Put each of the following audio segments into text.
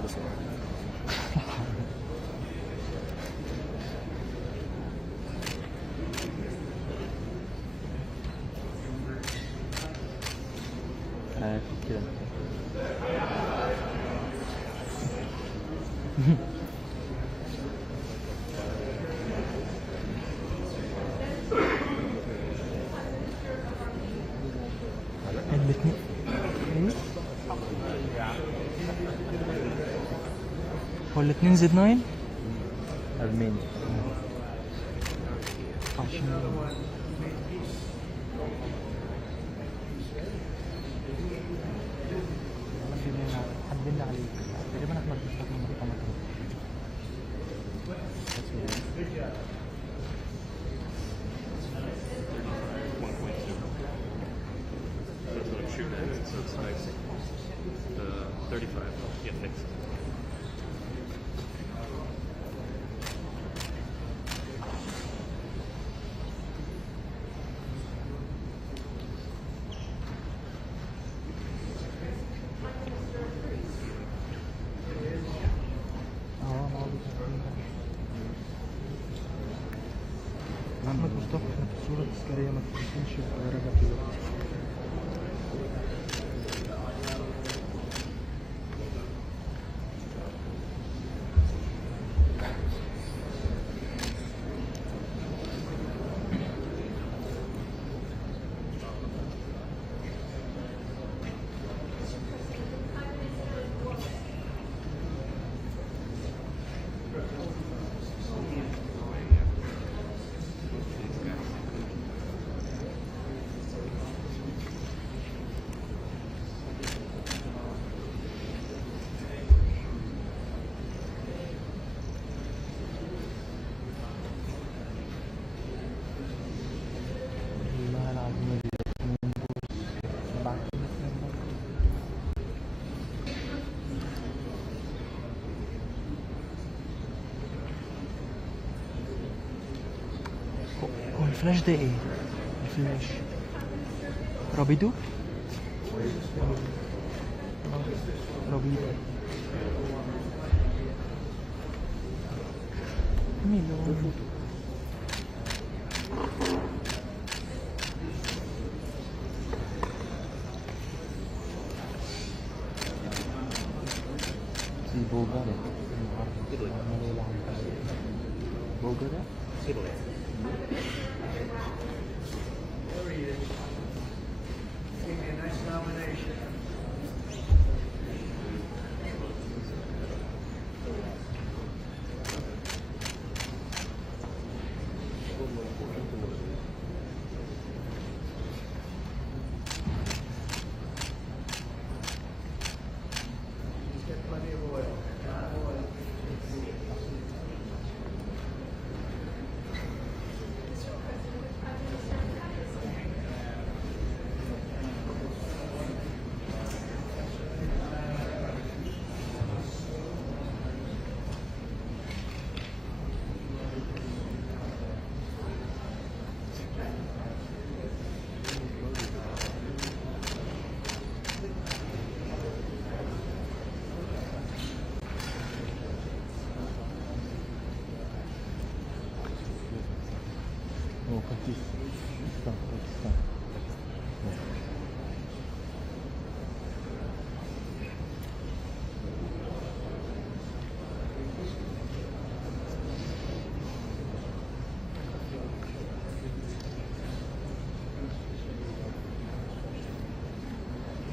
قاعد اصور. كده الاثنين هو الاثنين زد 9 ألماني. حددنا عليه تقريبا احنا بنستخدم رقم So it's nice. The 35, yeah, fixed. محمد مصطفى، احنا في الصورة التذكارية ما تنسيش الدرجة دلوقتي. هو الفلاش ده ايه؟ الفلاش رابيدو؟ رابيدو مين اللي هو؟ بولغاريا. بولغاريا؟ باكستان.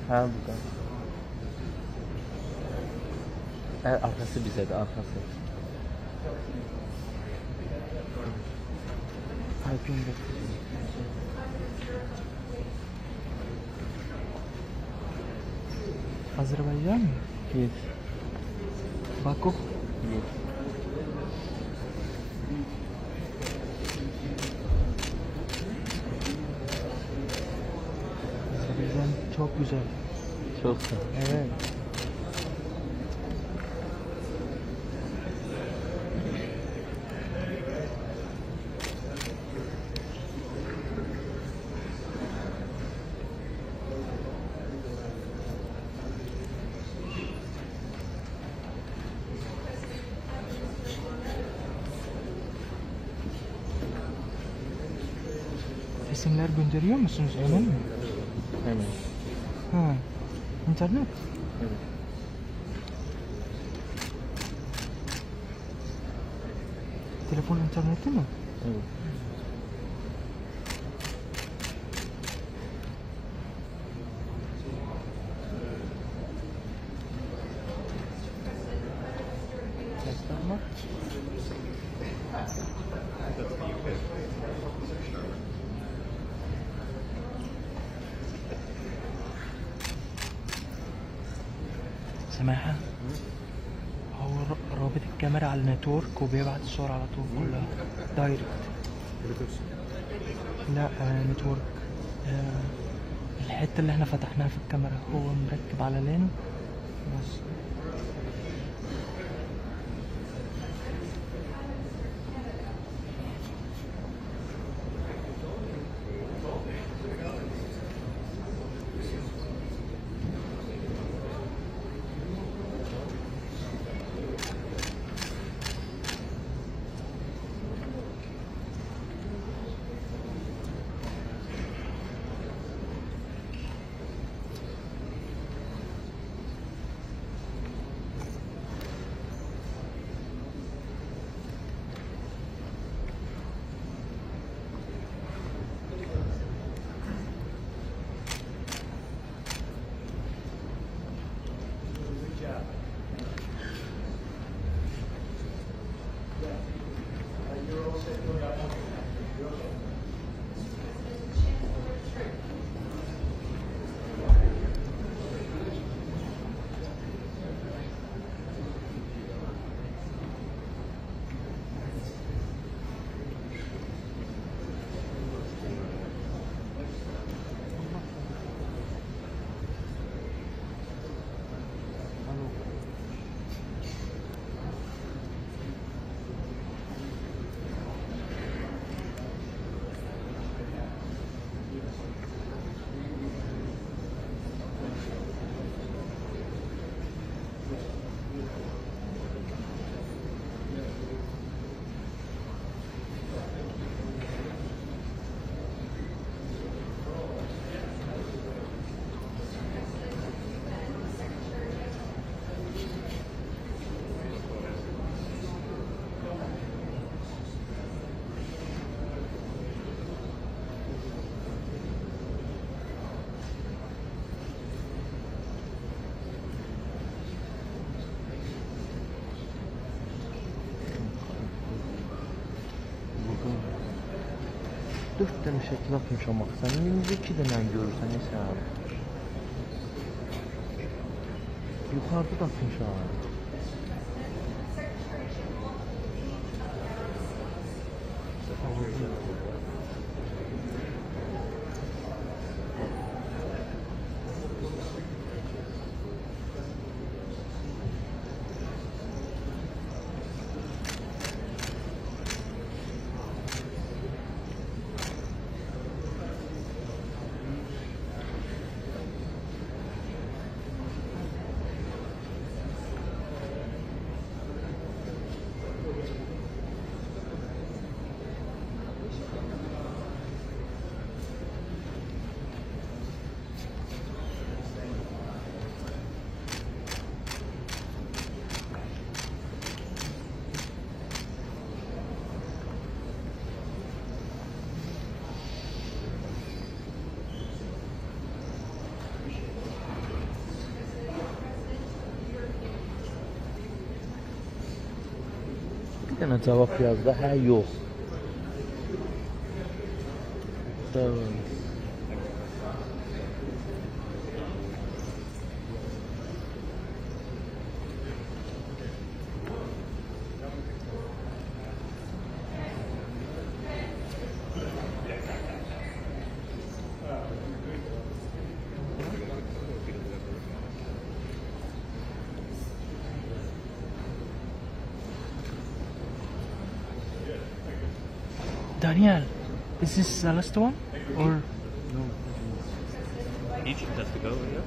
ها bukan. Arkası bize de arkası. Alpinde. Azerbaycan mı? Yes. Baku? Yes. Azerbaycan çok güzel. Çok sağ ol. Evet. resimler gönderiyor musunuz? Emin mi? Hemen. Ha. İnternet. Evet. Telefon interneti mi? Evet. Gösterme. سماحة هو رابط الكاميرا على النتورك وبيبعت الصور على طول كلها دايركت. لا نتورك. الحتة اللي احنا فتحناها في الكاميرا هو مركب على لين بس. Dört tane şekil atmış ama sen elimizde 2 tane görürsen neyse abi. Yukarıda da atmış abi. Bir tane cevap yazdı, hə yox. Tamam. Daniel, is this the last one? Or Egypt has to go, yeah?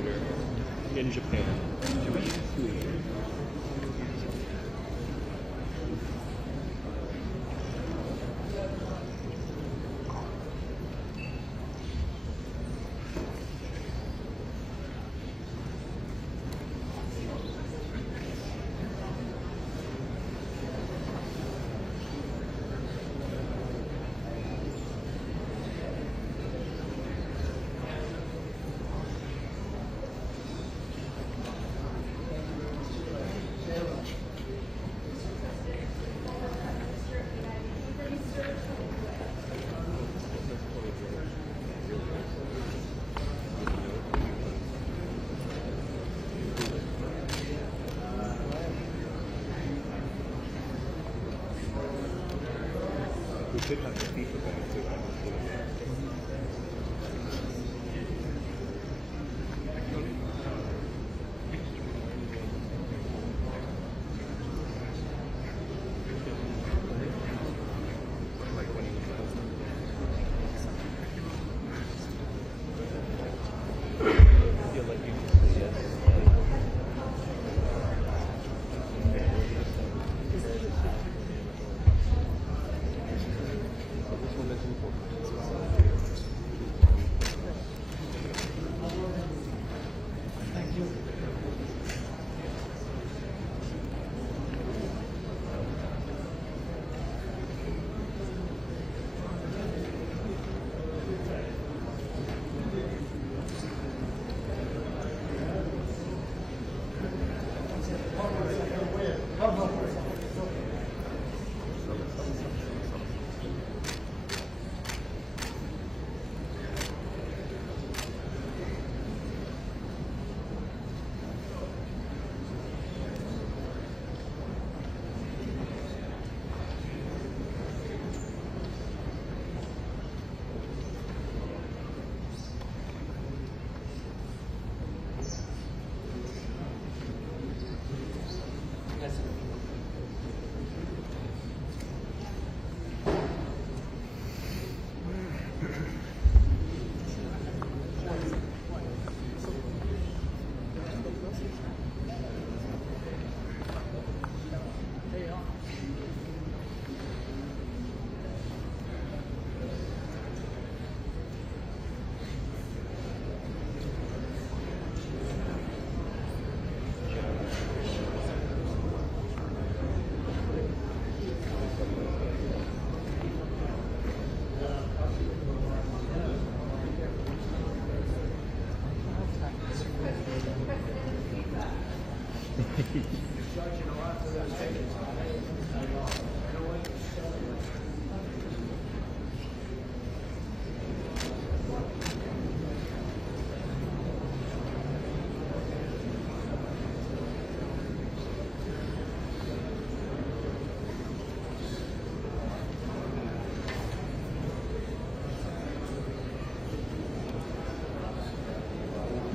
ambassador in Japan. 2 years. 2 years. We should have the FIFA bag too.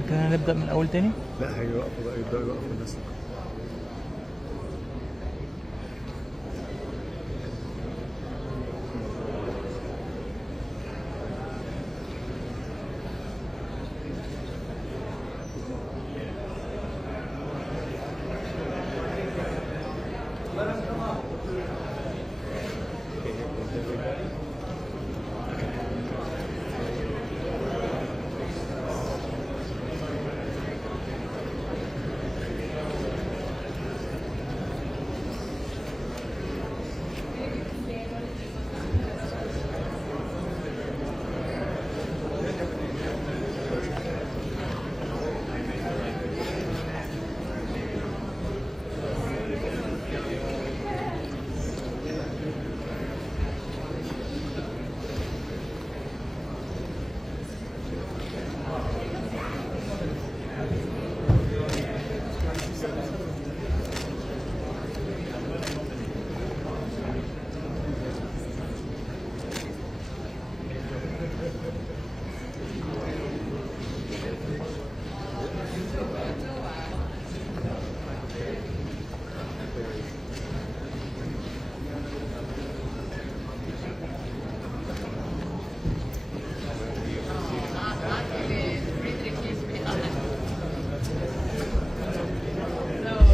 كده نبدأ من الأول تاني. لا هيوقفوا بقى يبدأوا يوقفوا الناس.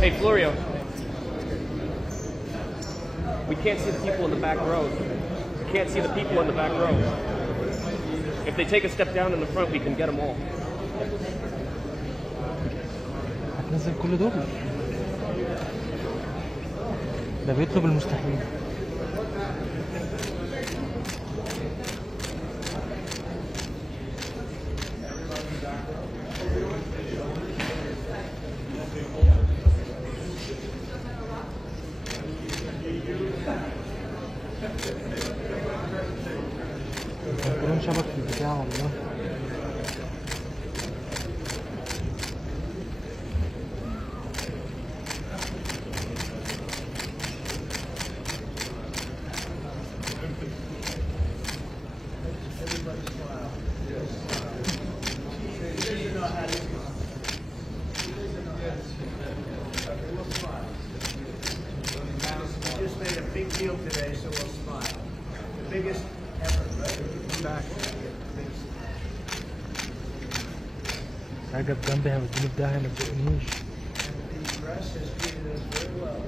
Hey, Florio. We can't see the people in the back row. We can't see the people in the back row. If they take a step down in the front, we can get them all. هتنزل كل دول؟ ده بيطلب المستحيل. كلهم شبك في البتاع والله. Just made a big deal today, so we'll smile. The biggest ever, right? Come back. حاجة بجنبي هوديني في داهية ما تزقنيش. And the press has treated us very well.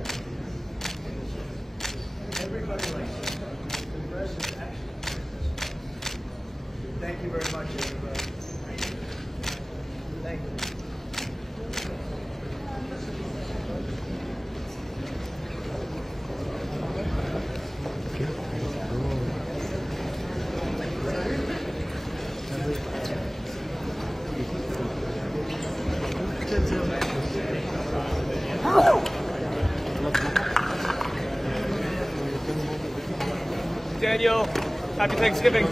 Everybody likes us. The press has actually treated us well. Thank you very much, everybody. Thank you. Daniel, happy Thanksgiving.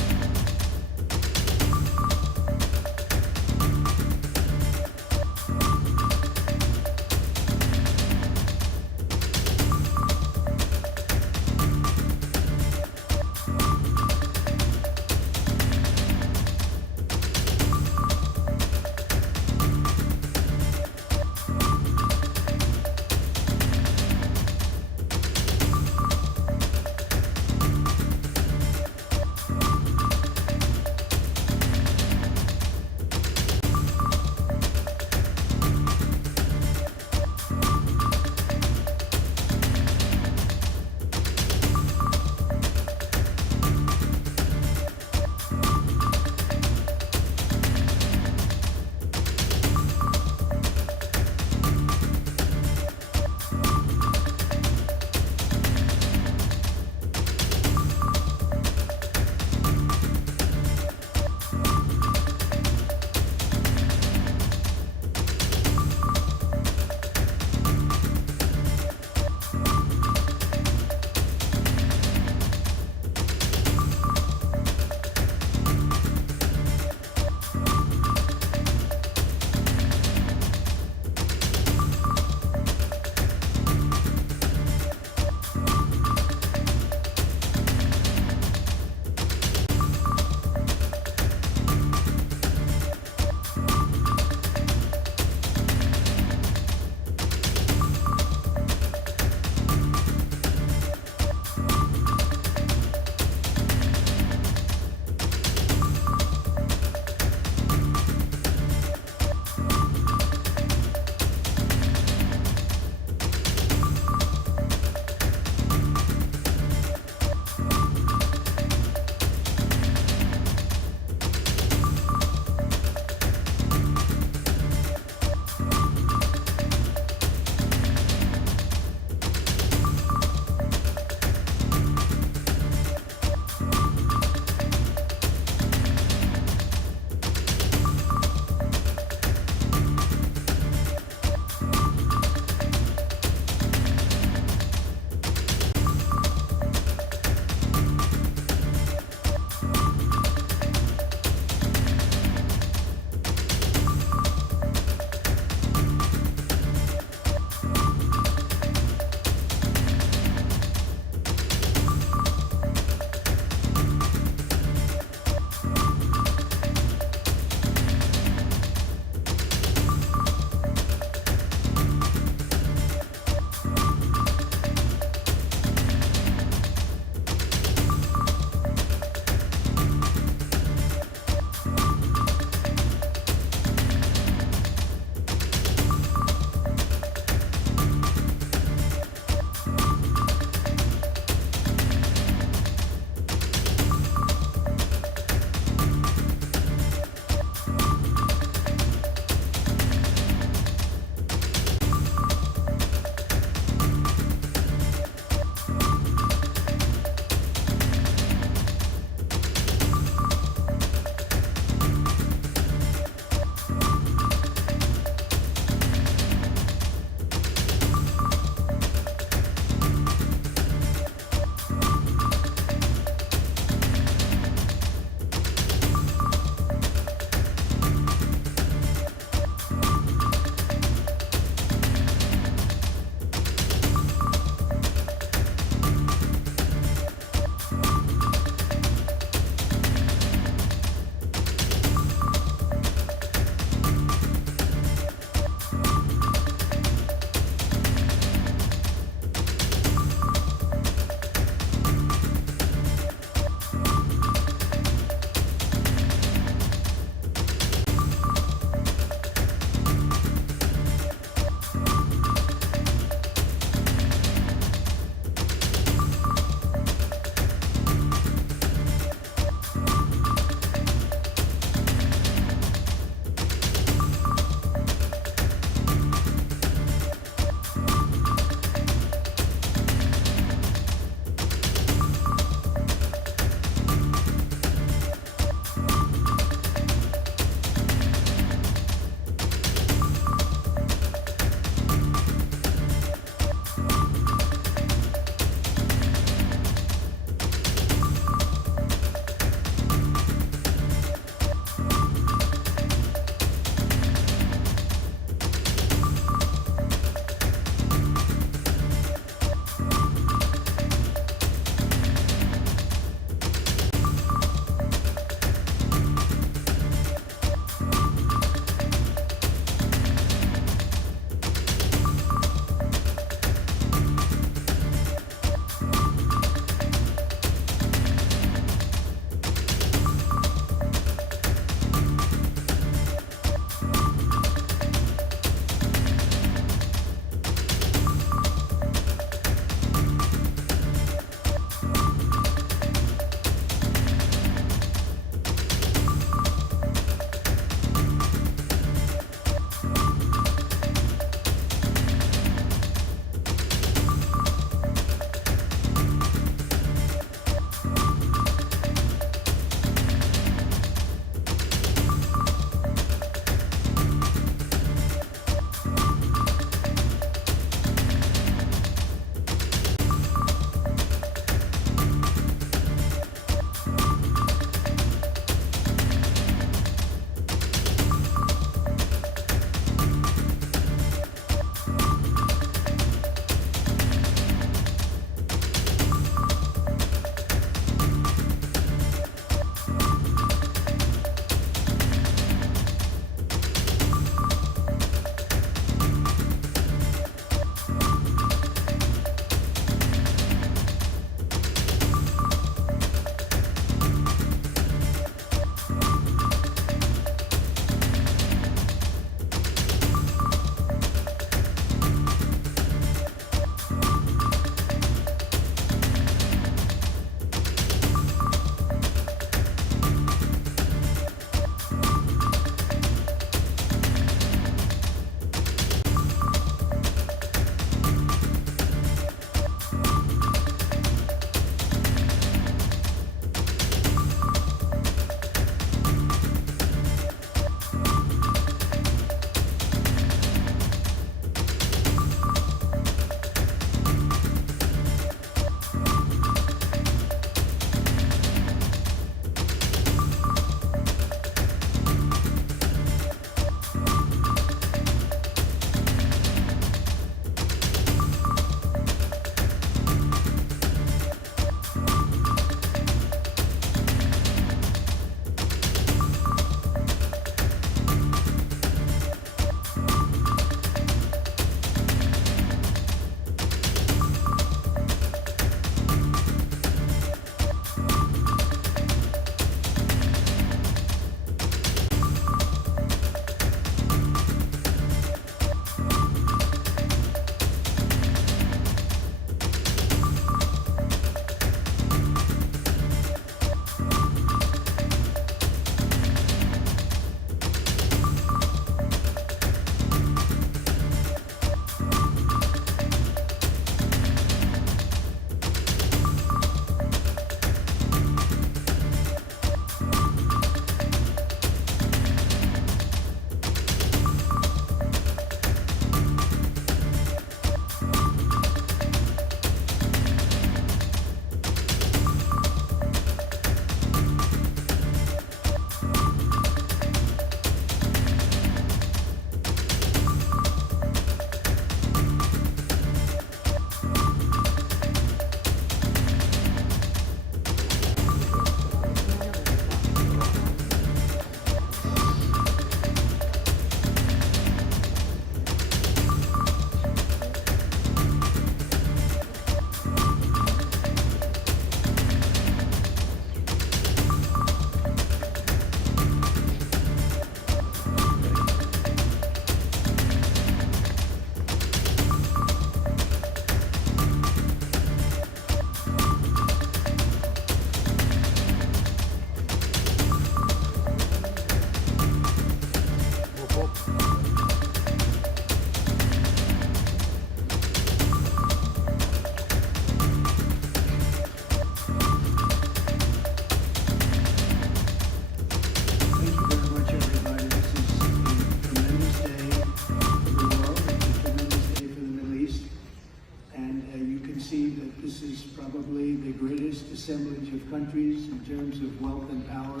of countries in terms of wealth and power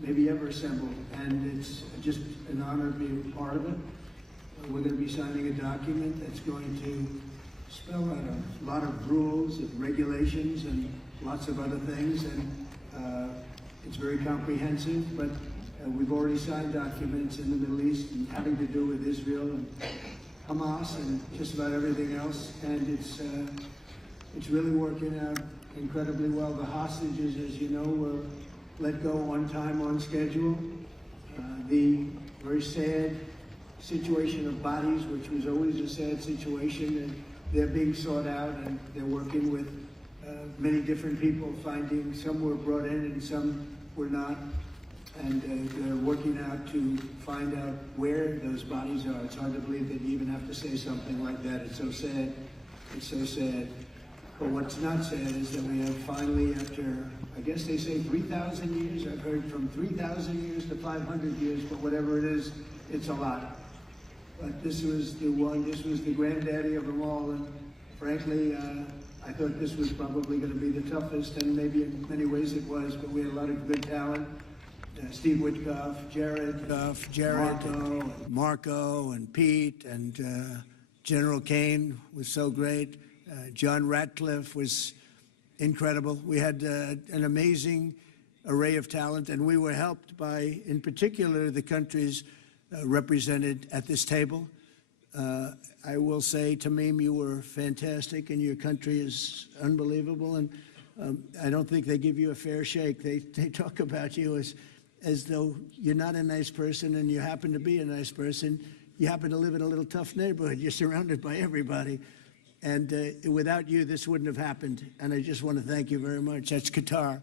maybe ever assembled. And it's just an honor to be a part of it. We're going to be signing a document that's going to spell out a lot of rules and regulations and lots of other things. And it's very comprehensive, but we've already signed documents in the Middle East and having to do with Israel and Hamas and just about everything else. And it's really working out incredibly well. The hostages, as you know, were let go on time, on schedule. The very sad situation of bodies, which was always a sad situation, and they're being sought out, and they're working with many different people, finding some were brought in and some were not, and they're working out to find out where those bodies are. It's hard to believe that you even have to say something like that. It's so sad. It's so sad. But what's not sad is that we have finally, after, I guess they say 3,000 years, I've heard from 3,000 years to 500 years, but whatever it is, it's a lot. But this was the one, this was the granddaddy of them all, and frankly, I thought this was probably going to be the toughest, and maybe in many ways it was, but we had a lot of good talent. Steve Witkoff, Jared, Marco, and Pete, and General Kane was so great. John Ratcliffe was incredible. We had an amazing array of talent, and we were helped by, in particular, the countries represented at this table. I will say, Tamim, you were fantastic, and your country is unbelievable, and I don't think they give you a fair shake. They talk about you as though you're not a nice person, and you happen to be a nice person. You happen to live in a little tough neighborhood. You're surrounded by everybody. And without you, this wouldn't have happened. And I just want to thank you very much. That's Qatar.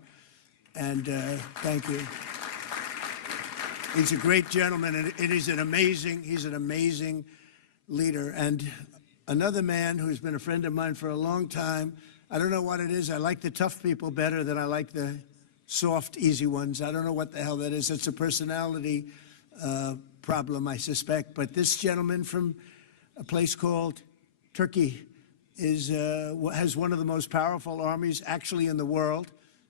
And thank you. He's a great gentleman, and he's an amazing leader. And another man who's been a friend of mine for a long time. I don't know what it is. I like the tough people better than I like the soft, easy ones. I don't know what the hell that is. It's a personality problem, I suspect. But this gentleman from a place called Turkey has one of the most powerful armies actually in the world.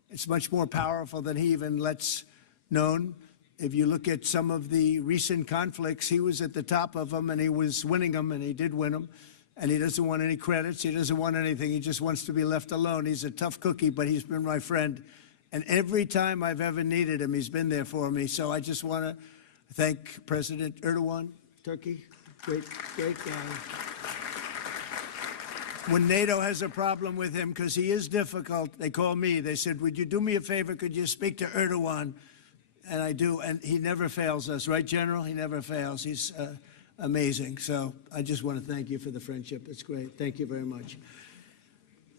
It's much more powerful than he even lets known. If you look at some of the recent conflicts, he was at the top of them, and he was winning them, and he did win them. And he doesn't want any credits. He doesn't want anything. He just wants to be left alone. He's a tough cookie, but he's been my friend. And every time I've ever needed him, he's been there for me. So I just want to thank President Erdogan, Turkey. Great guy. When NATO has a problem with him, because he is difficult, they call me. They said, would you do me a favor? Could you speak to Erdogan? And I do, and he never fails us. Right, General? He never fails. He's amazing. So I just want to thank you for the friendship. It's great. Thank you very much.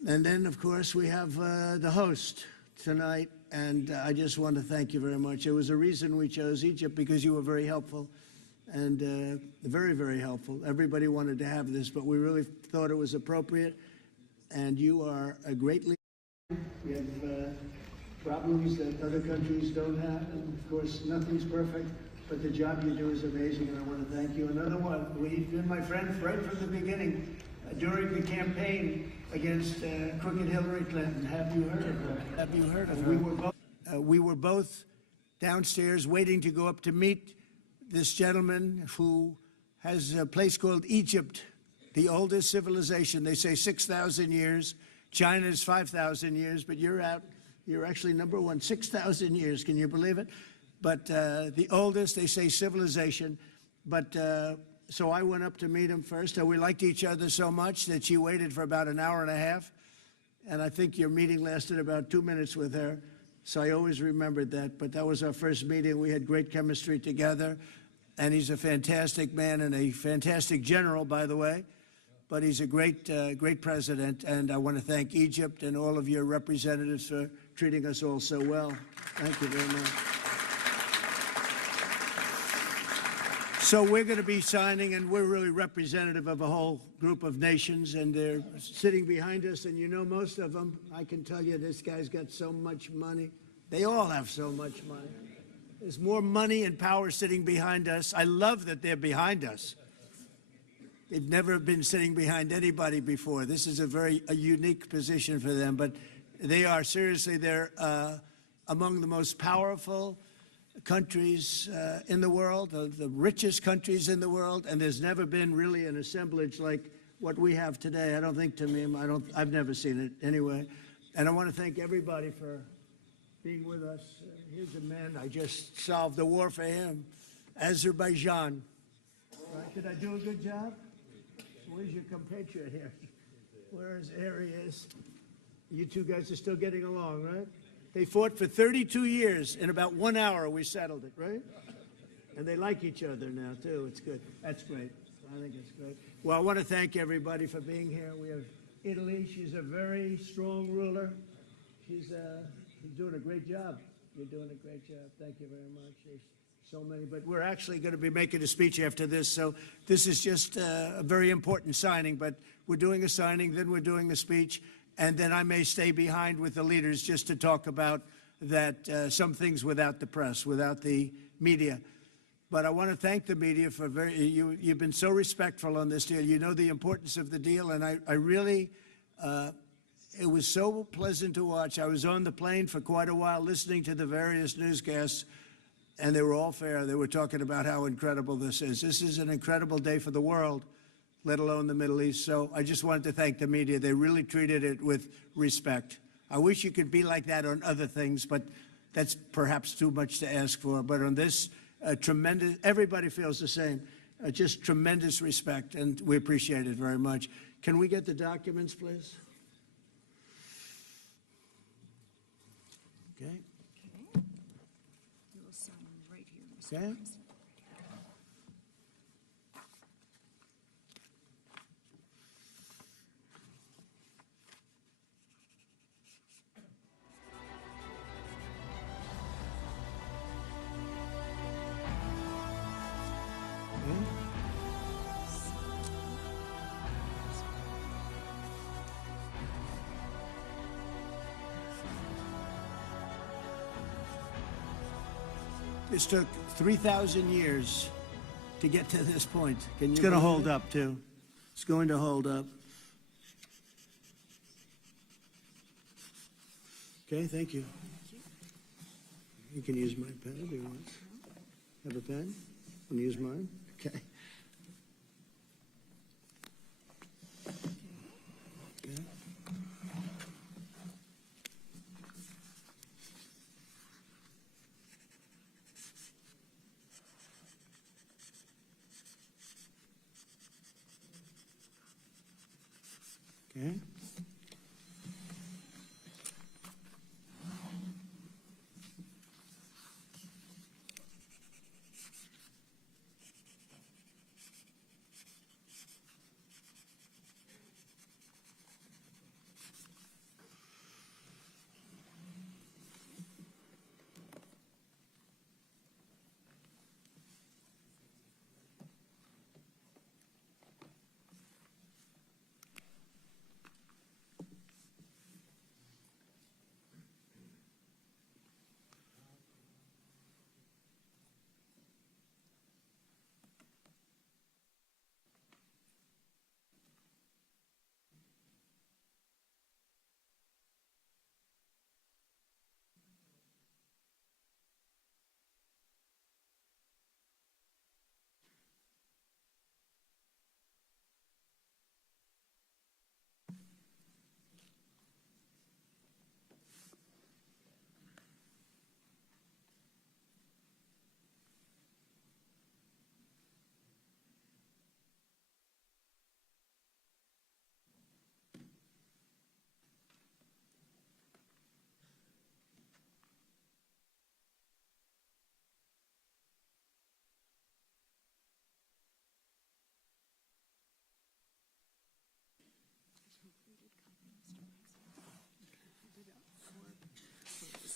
And then, of course, we have the host tonight, and I just want to thank you very much. There was a reason we chose Egypt, because you were very helpful. And very, very helpful. Everybody wanted to have this, but we really thought it was appropriate. And you are a great leader. We have problems that other countries don't have. And of course, nothing's perfect, but the job you do is amazing, and I want to thank you. Another one, we've been my friend right from the beginning, during the campaign against crooked Hillary Clinton. Have you heard of her? Have you heard of her? We were both downstairs waiting to go up to meet this gentleman who has a place called Egypt, the oldest civilization. They say 6,000 years. China's 5,000 years, but you're actually number one, 6,000 years. Can you believe it? But the oldest, they say, civilization. But so I went up to meet him first. And we liked each other so much that she waited for about an hour and a half. And I think your meeting lasted about 2 minutes with her. So I always remembered that. But that was our first meeting. We had great chemistry together. And he's a fantastic man and a fantastic general, by the way. But he's a great president. And I want to thank Egypt and all of your representatives for treating us all so well. Thank you very much. So we're going to be signing, and we're really representative of a whole group of nations, and they're sitting behind us, and you know most of them. I can tell you this guy's got so much money. They all have so much money. There's more money and power sitting behind us. I love that they're behind us. They've never been sitting behind anybody before. This is a very unique position for them, but They are seriously, they're among the most powerful countries in the world, the richest countries in the world, and there's never been really an assemblage like what we have today. I don't think, Tamim, I've never seen it anyway. And I want to thank everybody for being with us. Here's a man, I just solved the war for him. Azerbaijan. Right? Did I do a good job? Where's your compatriot here? Where's Arius? You two guys are still getting along, right? They fought for 32 years. In about 1 hour, we settled it, right? And they like each other now, too. It's good. That's great. I think it's great. Well, I want to thank everybody for being here. We have Italy. She's a very strong ruler. She's doing a great job. You're doing a great job. Thank you very much. There's so many, but we're actually going to be making a speech after this, so this is just a very important signing, but we're doing a signing, then we're doing a speech, and then I may stay behind with the leaders just to talk about that some things without the press, without the media. But I want to thank the media for you've been so respectful on this deal. You know the importance of the deal, and I really, it was so pleasant to watch. I was on the plane for quite a while listening to the various newscasts, and they were all fair. They were talking about how incredible this is. This is an incredible day for the world, let alone the Middle East. So I just wanted to thank the media. They really treated it with respect. I wish you could be like that on other things, but that's perhaps too much to ask for. But on this, tremendous, everybody feels the same. Just tremendous respect, and we appreciate it very much. Can we get the documents, please? Okay. You'll sign right here, Mr. Okay. President. This took 3,000 years to get to this point. It's going to hold up, too. It's going to hold up. Okay, thank you. You can use my pen if you want. Have a pen? Want to use mine? Okay. Okay.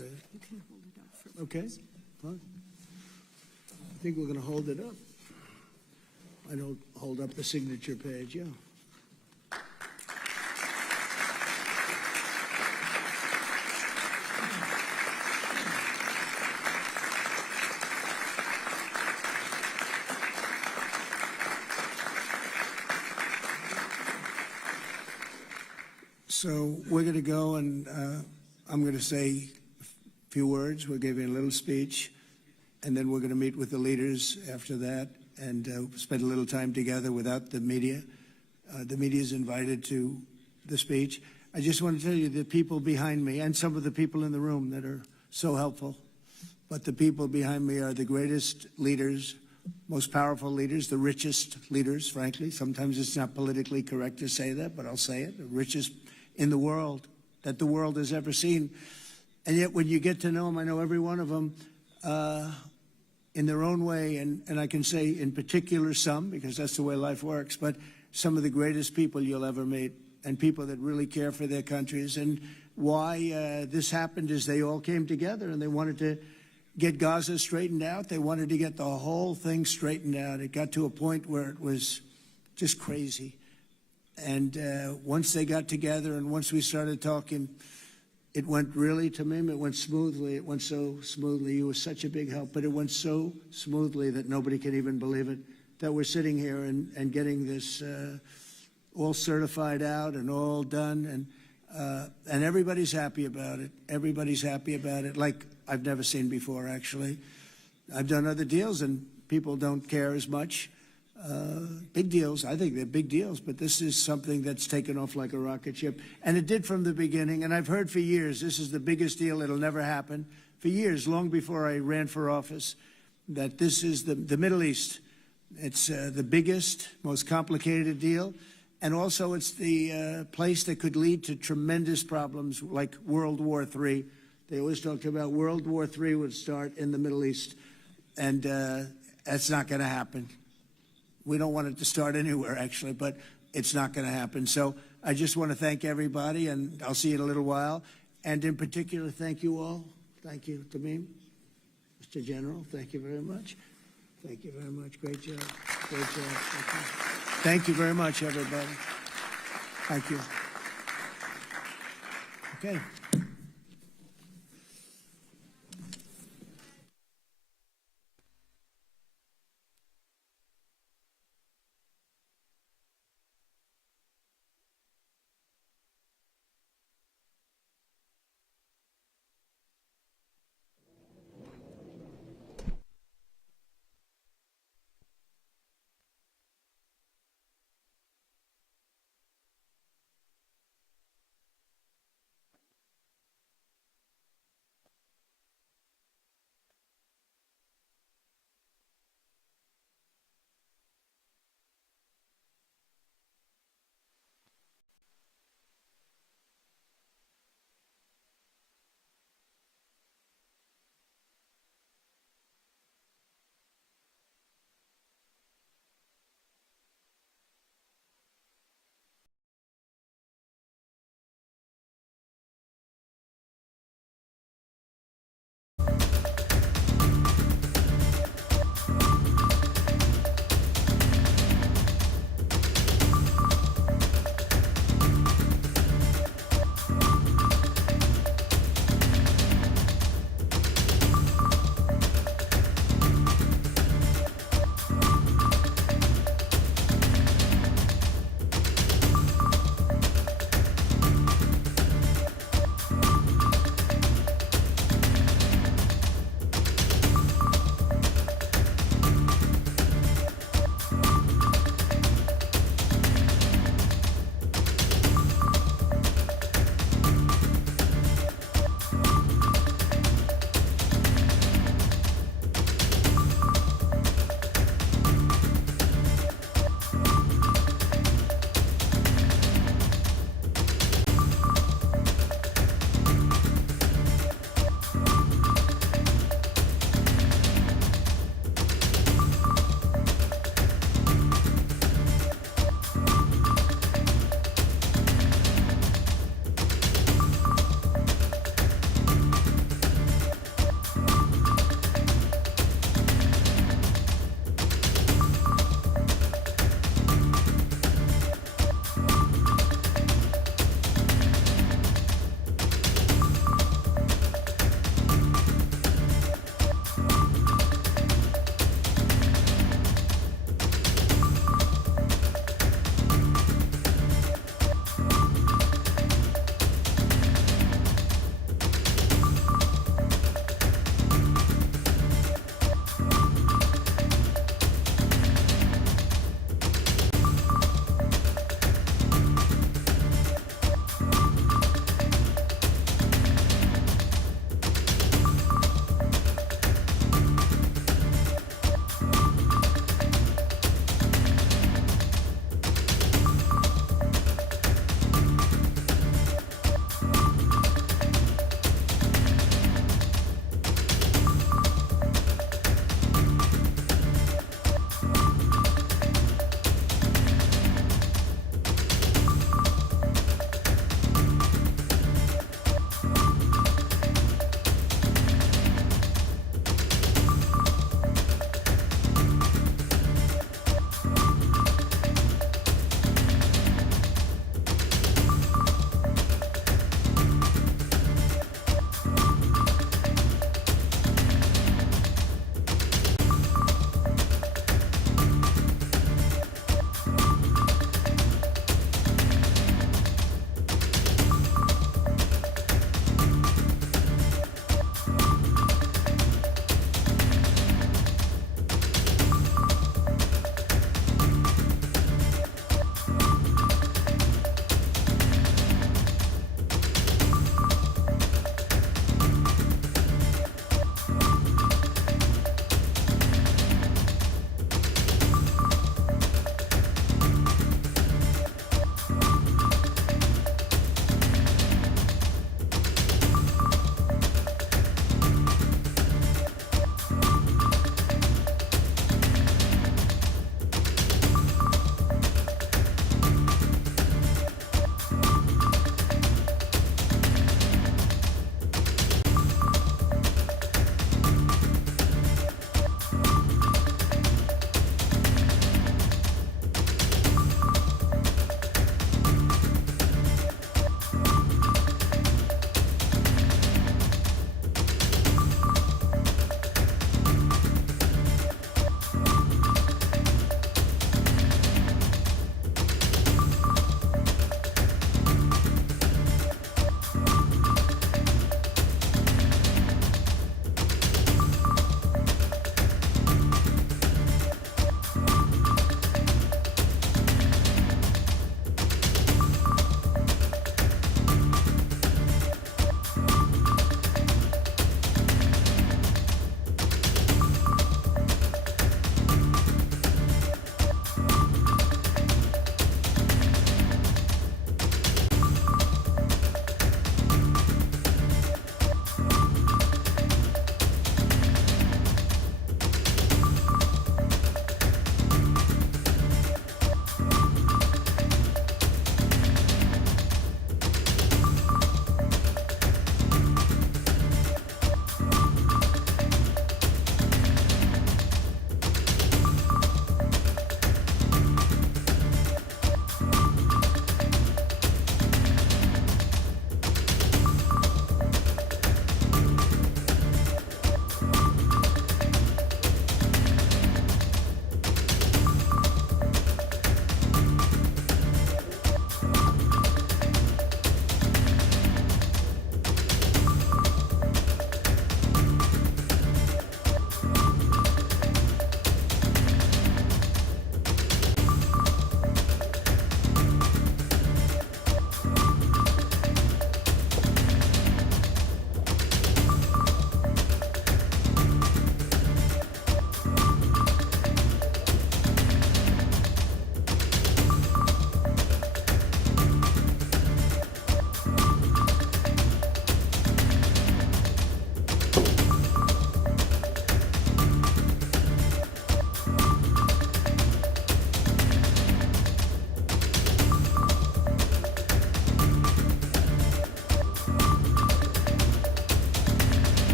Okay. You can hold it up for Okay, fine. I think we're going to hold it up. I don't hold up the signature page, yeah. So we're going to go and I'm going to say a few words. We'll give you a little speech, and then we're going to meet with the leaders after that and spend a little time together without the media. The media is invited to the speech. I just want to tell you the people behind me and some of the people in the room that are so helpful, but the people behind me are the greatest leaders, most powerful leaders, the richest leaders, frankly. Sometimes it's not politically correct to say that, but I'll say it, the richest in the world that the world has ever seen. And yet when you get to know them, I know every one of them in their own way, and I can say in particular some, because that's the way life works, but some of the greatest people you'll ever meet, and people that really care for their countries. And why this happened is they all came together and they wanted to get Gaza straightened out. They wanted to get the whole thing straightened out. It got to a point where it was just crazy. And once they got together and once we started talking, it went really, Tamim, it went smoothly. It went so smoothly. You were such a big help, but it went so smoothly that nobody can even believe it, that we're sitting here and getting this all certified out and all done. And everybody's happy about it. Everybody's happy about it, like I've never seen before, actually. I've done other deals and people don't care as much. Big deals, I think they're big deals, but this is something that's taken off like a rocket ship. And it did from the beginning, and I've heard for years, this is the biggest deal, it'll never happen. For years, long before I ran for office, that this is the Middle East. It's the biggest, most complicated deal, and also it's the place that could lead to tremendous problems like World War III. They always talked about World War III would start in the Middle East, and that's not going to happen. We don't want it to start anywhere, actually, but it's not going to happen. So I just want to thank everybody, and I'll see you in a little while. And in particular, thank you all. Thank you, Tamim. Mr. General, thank you very much. Thank you very much. Great job. Great job. Thank you very much, everybody. Thank you. Okay.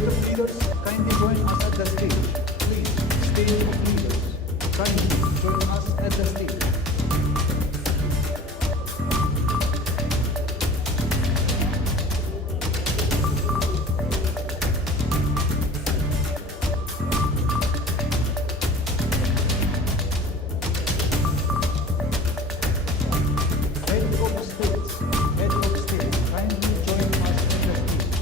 State of leaders, kindly join us at the stage. Please, state of leaders, kindly join us at the stage. Head of states, kindly join us at the stage.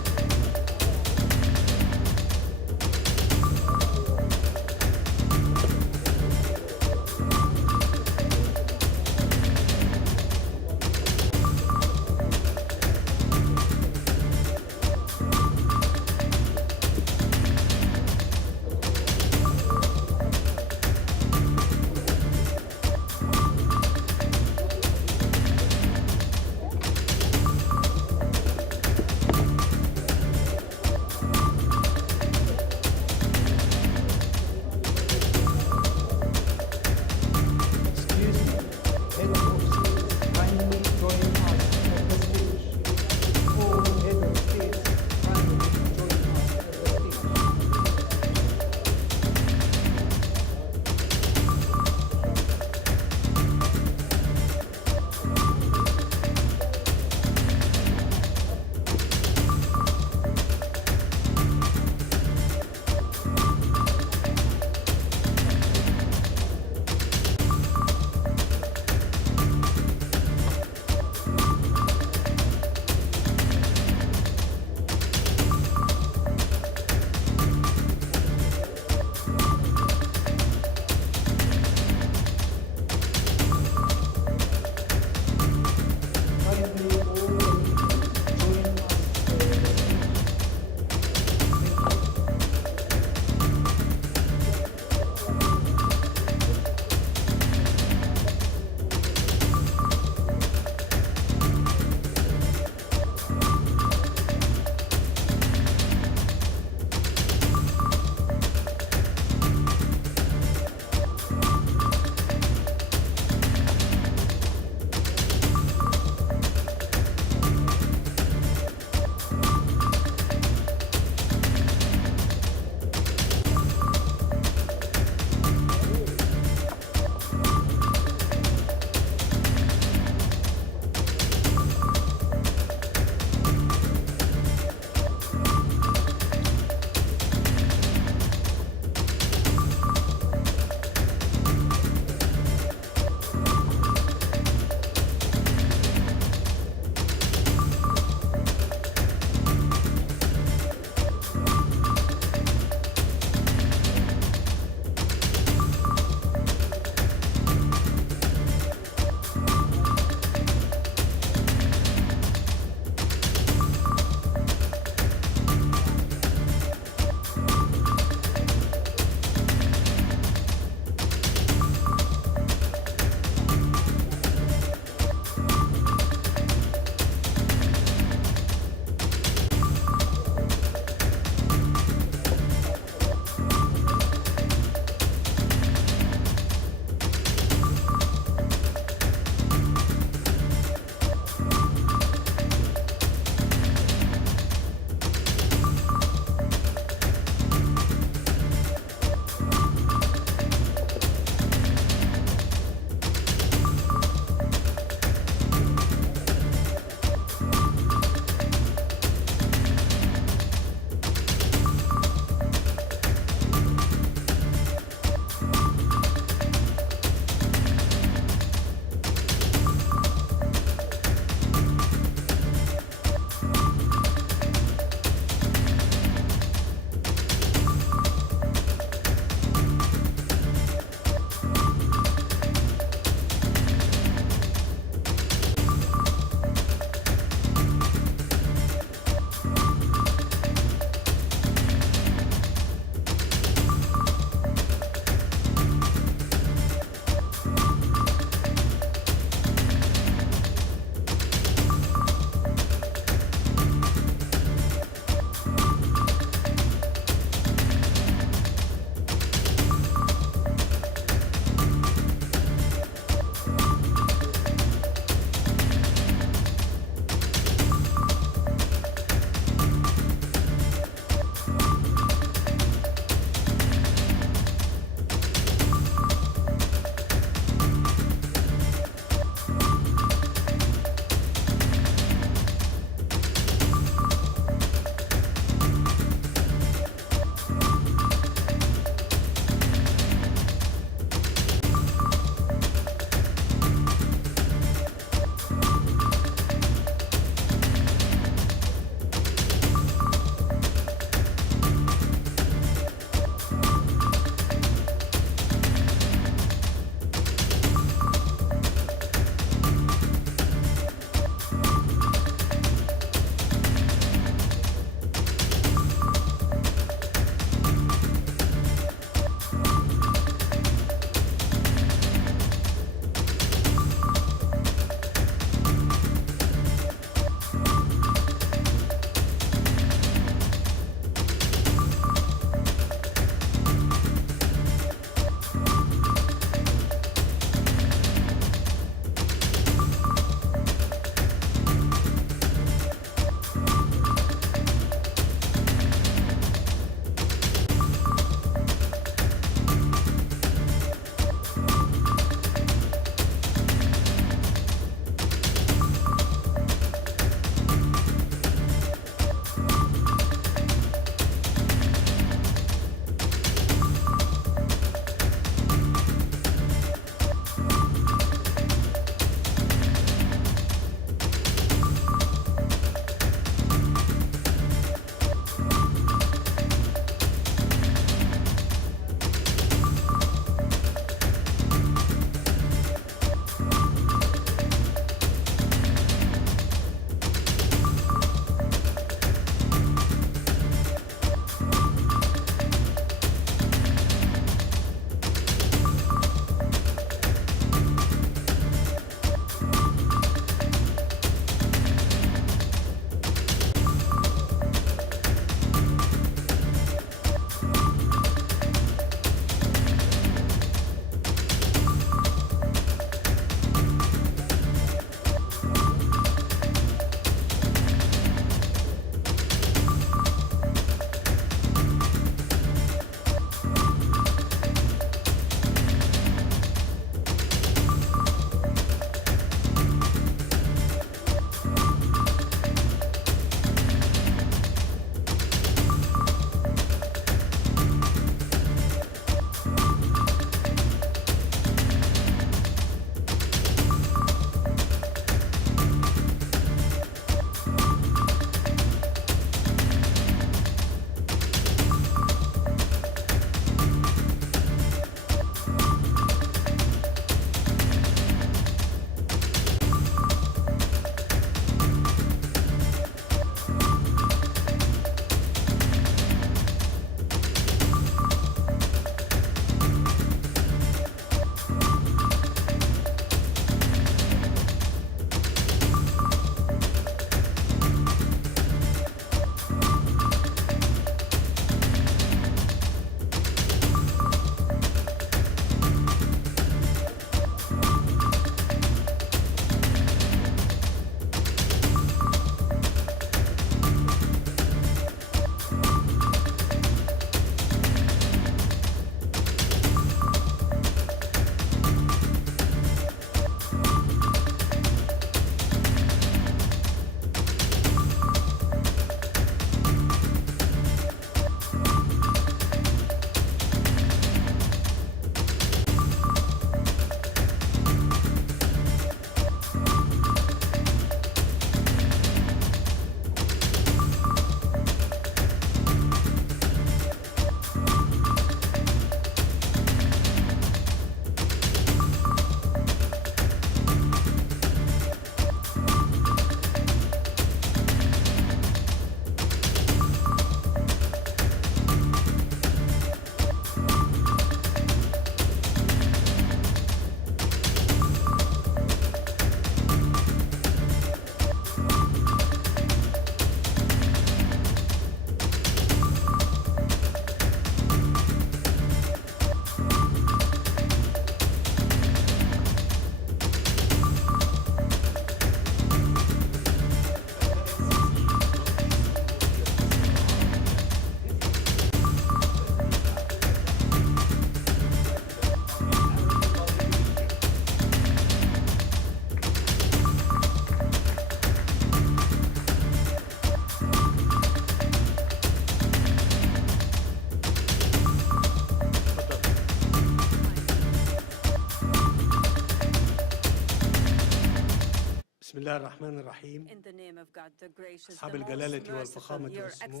الله الرحمن الرحيم. In the name of God, the gracious, أصحاب the most الجلالة merciful, والفخامة your والسمو.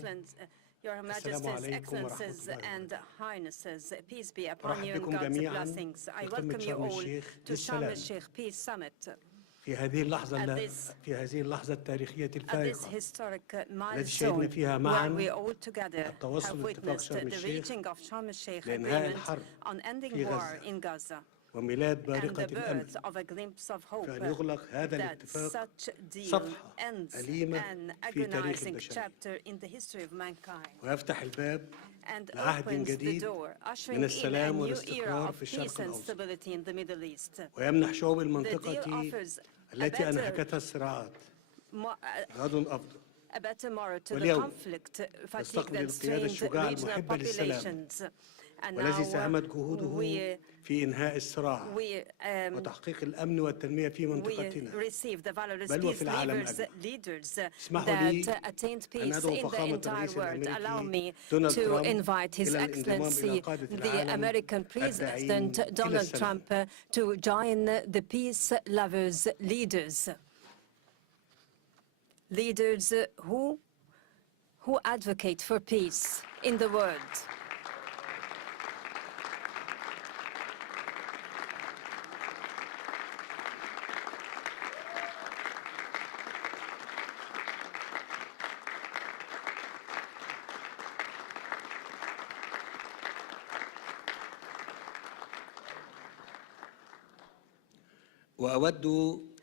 Your السلام Majesties, عليكم ورحمة Excellencies, الله and وبركاته. Highnesses, peace be upon أرحب you and بكم God's جميعاً blessings. I في welcome قمة you شرم all الشيخ to Sharm للسلام. el-Sheikh Peace Summit. في هذه اللحظة this- في هذه اللحظة التاريخية At this الفارقة historic التي شهدنا milestone فيها where معاً we all together التوصل have لاتفاق witnessed شرم the الشيخ reaching of Sharm el-Sheikh لإنهاء agreement الحرب on ending في war غزة in Gaza وميلاد and بارقة the الأمل birth of a glimpse of hope فأن يغلق هذا that الاتفاق such deal صفحة ends أليمة an في تاريخ agonizing البشرية chapter in the history of mankind ويفتح الباب and لعهد opens the جديد door, ushering من in a السلام new era والاستقرار of في الشرق peace and الأوسط stability in the Middle East. ويمنح شعوب The deal المنطقة offers التي a أنهكتها الصراعات غد أفضل better tomorrow to the واليوم conflict fatigue نستقبل that القيادة strained الشجاعة regional المحبة للسلام populations. And والذي now ساهمت جهوده we في إنهاء الصراع وتحقيق الأمن والتنمية في منطقتنا receive the valorous بل وفي peace العالم leaders اسمحوا لي that attained أن peace أدعو in the فخامة entire الرئيس world. Allow me الأمريكي دونالد to ترامب invite His إلى الانضمام إلى Excellency, قادة the العالم American الداعين President إلى Donald السلام. Trump, to join the peace lovers leaders. Leaders who advocate for peace in the world. وأود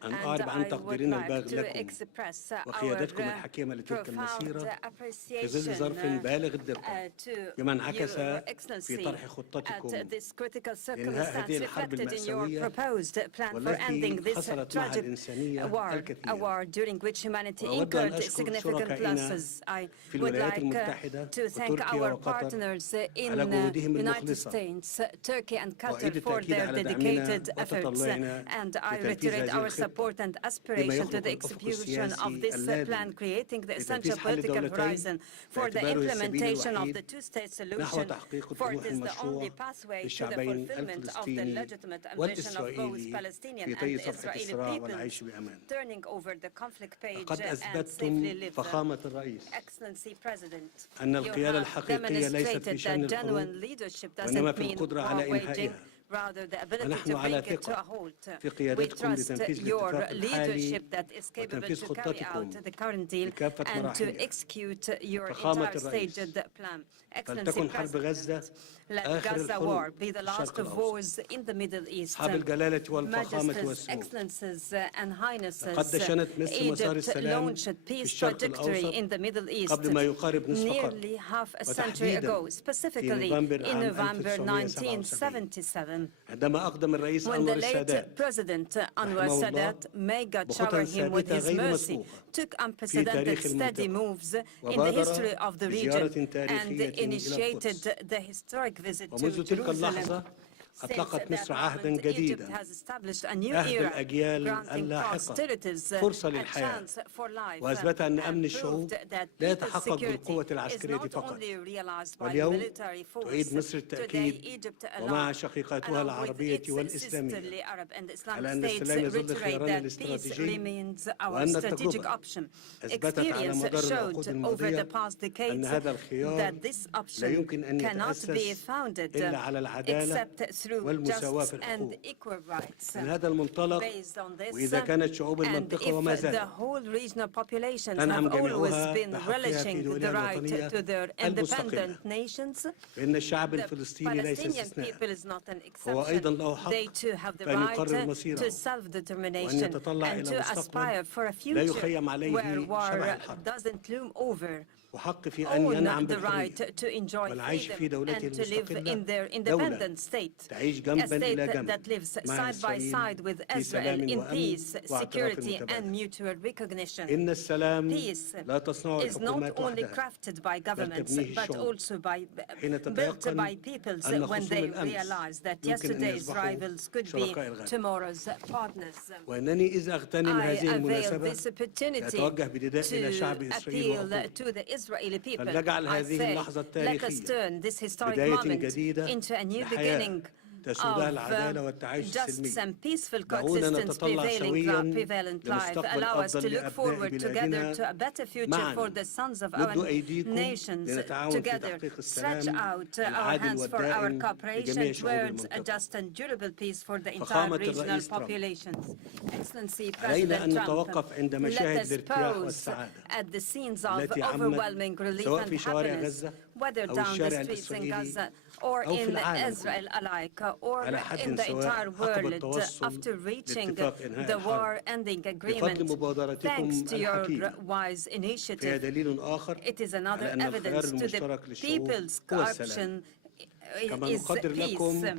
أن أعرب عن I would تقديرنا like البالغ to لكم express وقيادتكم our الحكيمة لتلك profound المسيرة في ظل appreciation ظرف بالغ الدقة to بما انعكس Your في Excellency طرح خطتكم at this critical لإنهاء circumstance هذه الحرب reflected in your المأساوية proposed plan for ending والتي this حصلت معها tragic الإنسانية war, a الكثير. war during which humanity وأود أن incurred أشكر significant شركائنا losses. I في would الولايات like المتحدة to thank وتركيا our وقطر partners in على جهودهم United المخلصة. States, Turkey and Qatar وأعيد for التأكيد their على دعمنا dedicated efforts. وتطلعنا And I لتنفيذ reiterate هذه our الخطة support and بما aspiration to يخلق the الأفق execution of السياسي this اللازم plan, creating the essential لتنفيذ حل political الدولتين horizon for the باعتباره السبيل implementation of الوحيد the two-state نحو solution, تحقيق for الطموح it is the only المشروع pathway to the للشعبين fulfillment of the الفلسطيني legitimate ambition of both والإسرائيلي Palestinian في and طي صفحة Israeli الصراع peoples, والعيش بأمان. turning over the conflict page لقد and safely أثبتتم live. فخامة الرئيس Excellency President, أن you القيادة have الحقيقية ليست في demonstrated شأن that genuine الحروب leadership وإنما doesn't في mean القدرة war على waging, إنهائها. rather the ability ونحن to على bring it to a ثقة halt. في We قيادتكم trust لتنفيذ your الاتفاق الحالي leadership that is capable وتنفيذ to carry خطتكم out the current deal بكافة and to مراحلها. execute your فخامة entire الرئيس، staged plan. Excellency فلتكن حرب غزة President, let آخر Gaza الحروب war be the في last الشرق of الأوسط. wars in the Middle East. أصحاب الجلالة والفخامة Majesties, والسمو، Excellencies and Highnesses, لقد دشنت مصر مسار Egypt السلام launched في peace الشرق trajectory الأوسط in the Middle East قبل ما يقارب نصف قرن nearly half a century وتحديداً ago, specifically نوفمبر in عام November 1977 1977. عندما أقدم الرئيس When أنور the late السادات President Anwar رحمه الله Sadat, may God بخطى shower him with ثابتة his غير mercy, مسبوقة took في unprecedented تاريخ steady المنطقة moves in the وبادر history of the بزيارة region and تاريخية إلى initiated القدس. the historic visit to ومنذ تلك اللحظة Jerusalem. أطلقت Since مصر that عهدا moment, Egypt جديدا has established a new عهد era, الأجيال granting اللاحقة posterities فرصة a للحياة chance for life, وأثبت أن أمن and الشعوب proved that لا people's يتحقق بالقوة security is العسكرية not فقط only realized by واليوم military force. تعيد مصر Today, التأكيد Egypt ومع along شقيقاتها with العربية its والإسلامية sisterly Arab and Islamic على أن states السلام يظل reiterate خيارنا that peace الاستراتيجي remains our وأن strategic التجربة option. أثبتت على Experience مدار العقود showed over الماضية the past أن decades هذا الخيار that this لا option يمكن أن cannot be يتأسس founded إلا على العدالة except through والمساواة في justice and الحقوق. equal rights. من هذا المنطلق Based on this, وإذا كانت شعوب and المنطقة وما if the زالت whole regional populations تنعم have always جميعها been بحقها في relishing دولها the right الوطنية to their المستقلة independent nations, فإن الشعب the الفلسطيني ليس Palestinian استثناء people is not an هو أيضا exception. له حق They too have the بأن right يقرر مصيره to وأن self-determination يتطلع and إلى to مستقبل aspire for a لا future يخيم عليه where شبح war الحرب doesn't loom over. وحق في أن Own ينعم the right بالحرية to enjoy والعيش في freedom دولته and to live in المستقلة their دولة independent state. تعيش A جنبا state إلى جنب that lives مع side by إسرائيل side with في Israel سلام in وأمن peace, واعتراف security and متبادل. mutual recognition. إن السلام Peace لا تصنع is not الحكومات only وحدها crafted by governments, تبنيه but الشعوب. also by حين built تتيقن by peoples أن when خصوم they الأمس realize that يمكن أن yesterday's يصبحوا rivals could be شركاء الغد. tomorrow's partners. وأنني إذا أغتنم I هذه avail المناسبة this opportunity لأتوجه بنداء إلى شعب to إسرائيل appeal وأقول to the Israeli people. فلنجعل I هذه say, اللحظة let us التاريخية turn this historic بداية moment جديدة into a new لحياة beginning تسودها of العدالة والتعايش justice السلمي. and peaceful دعونا coexistence نتطلع prevailing سويا prevalent life. لمستقبل Allow us to أفضل look لأبناء forward together to a بلادنا better future معاً. for the sons of مدوا our أيديكم nations لنتعاون في together. تحقيق Stretch السلام out our العادل hands for our والدائم cooperation لجميع شعوب towards a المنطقة. just and durable peace for the entire فخامة regional الرئيس ترامب، populations. Excellency علينا أن President Trump, نتوقف عند let مشاهد us الارتياح pause والسعادة at the scenes of التي overwhelming عمت relief سواء and في شوارع happiness, غزة whether أو down the الشارع streets in الإسرائيلي Gaza or أو في in العالم Israel كله alike or على in حد the سواء entire عقب world التوصل after reaching لاتفاق إنهاء the الحرب. war-ending agreement. بفضل مبادرتكم Thanks to your الحكيمة wise فهي initiative, دليل آخر it is another على أن الخيار evidence to the المشترك للشعوب people's هو السلام. option كما is نقدر لكم peace.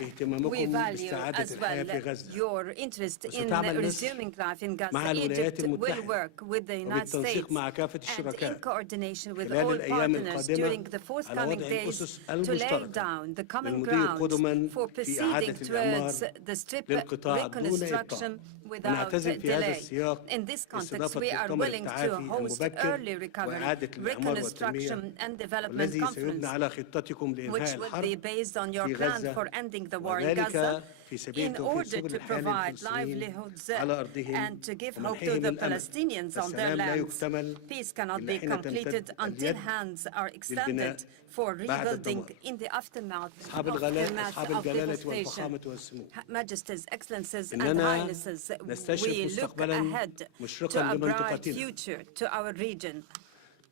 We اهتمامكم value باستعادة as الحياة في well غزة your interest in وستعمل مصر resuming life in Gaza. مع الولايات Egypt will المتحدة work with the United States وبالتنسيق مع كافة and in الشركاء coordination with خلال all الأيام partners القادمة during the على forthcoming وضع days الأسس to lay المشتركة down the common للمضي ground قدما for في proceeding إعادة الإعمار towards the strip للقطاع دون reconstruction إبطاء. without ونعتزم في هذا delay. السياق In this context, استضافة we are مؤتمر willing to التعافي host المبكر early recovery, وإعادة الإعمار reconstruction والتنمية and development والذي conference, سيبنى على خطتكم which لإنهاء will be الحرب based on your في plan غزة for ending the war in وذلك Gaza في سبيل in توفير order سبل to الحياة provide للفلسطينيين livelihoods على أرضهم and to give hope to ومنحهم the الأمل. Palestinians on their السلام لا lands. يكتمل Peace cannot إلا be حين completed تمتد until اليد hands are extended للبناء for بعد rebuilding الدمار. in the aftermath أصحاب of الجلالة devastation. والفخامة والسمو، Majesties, Excellencies, and إننا Highnesses, نستشرف we look مستقبلا ahead مشرقا to a bright لمنطقتنا. future to our region.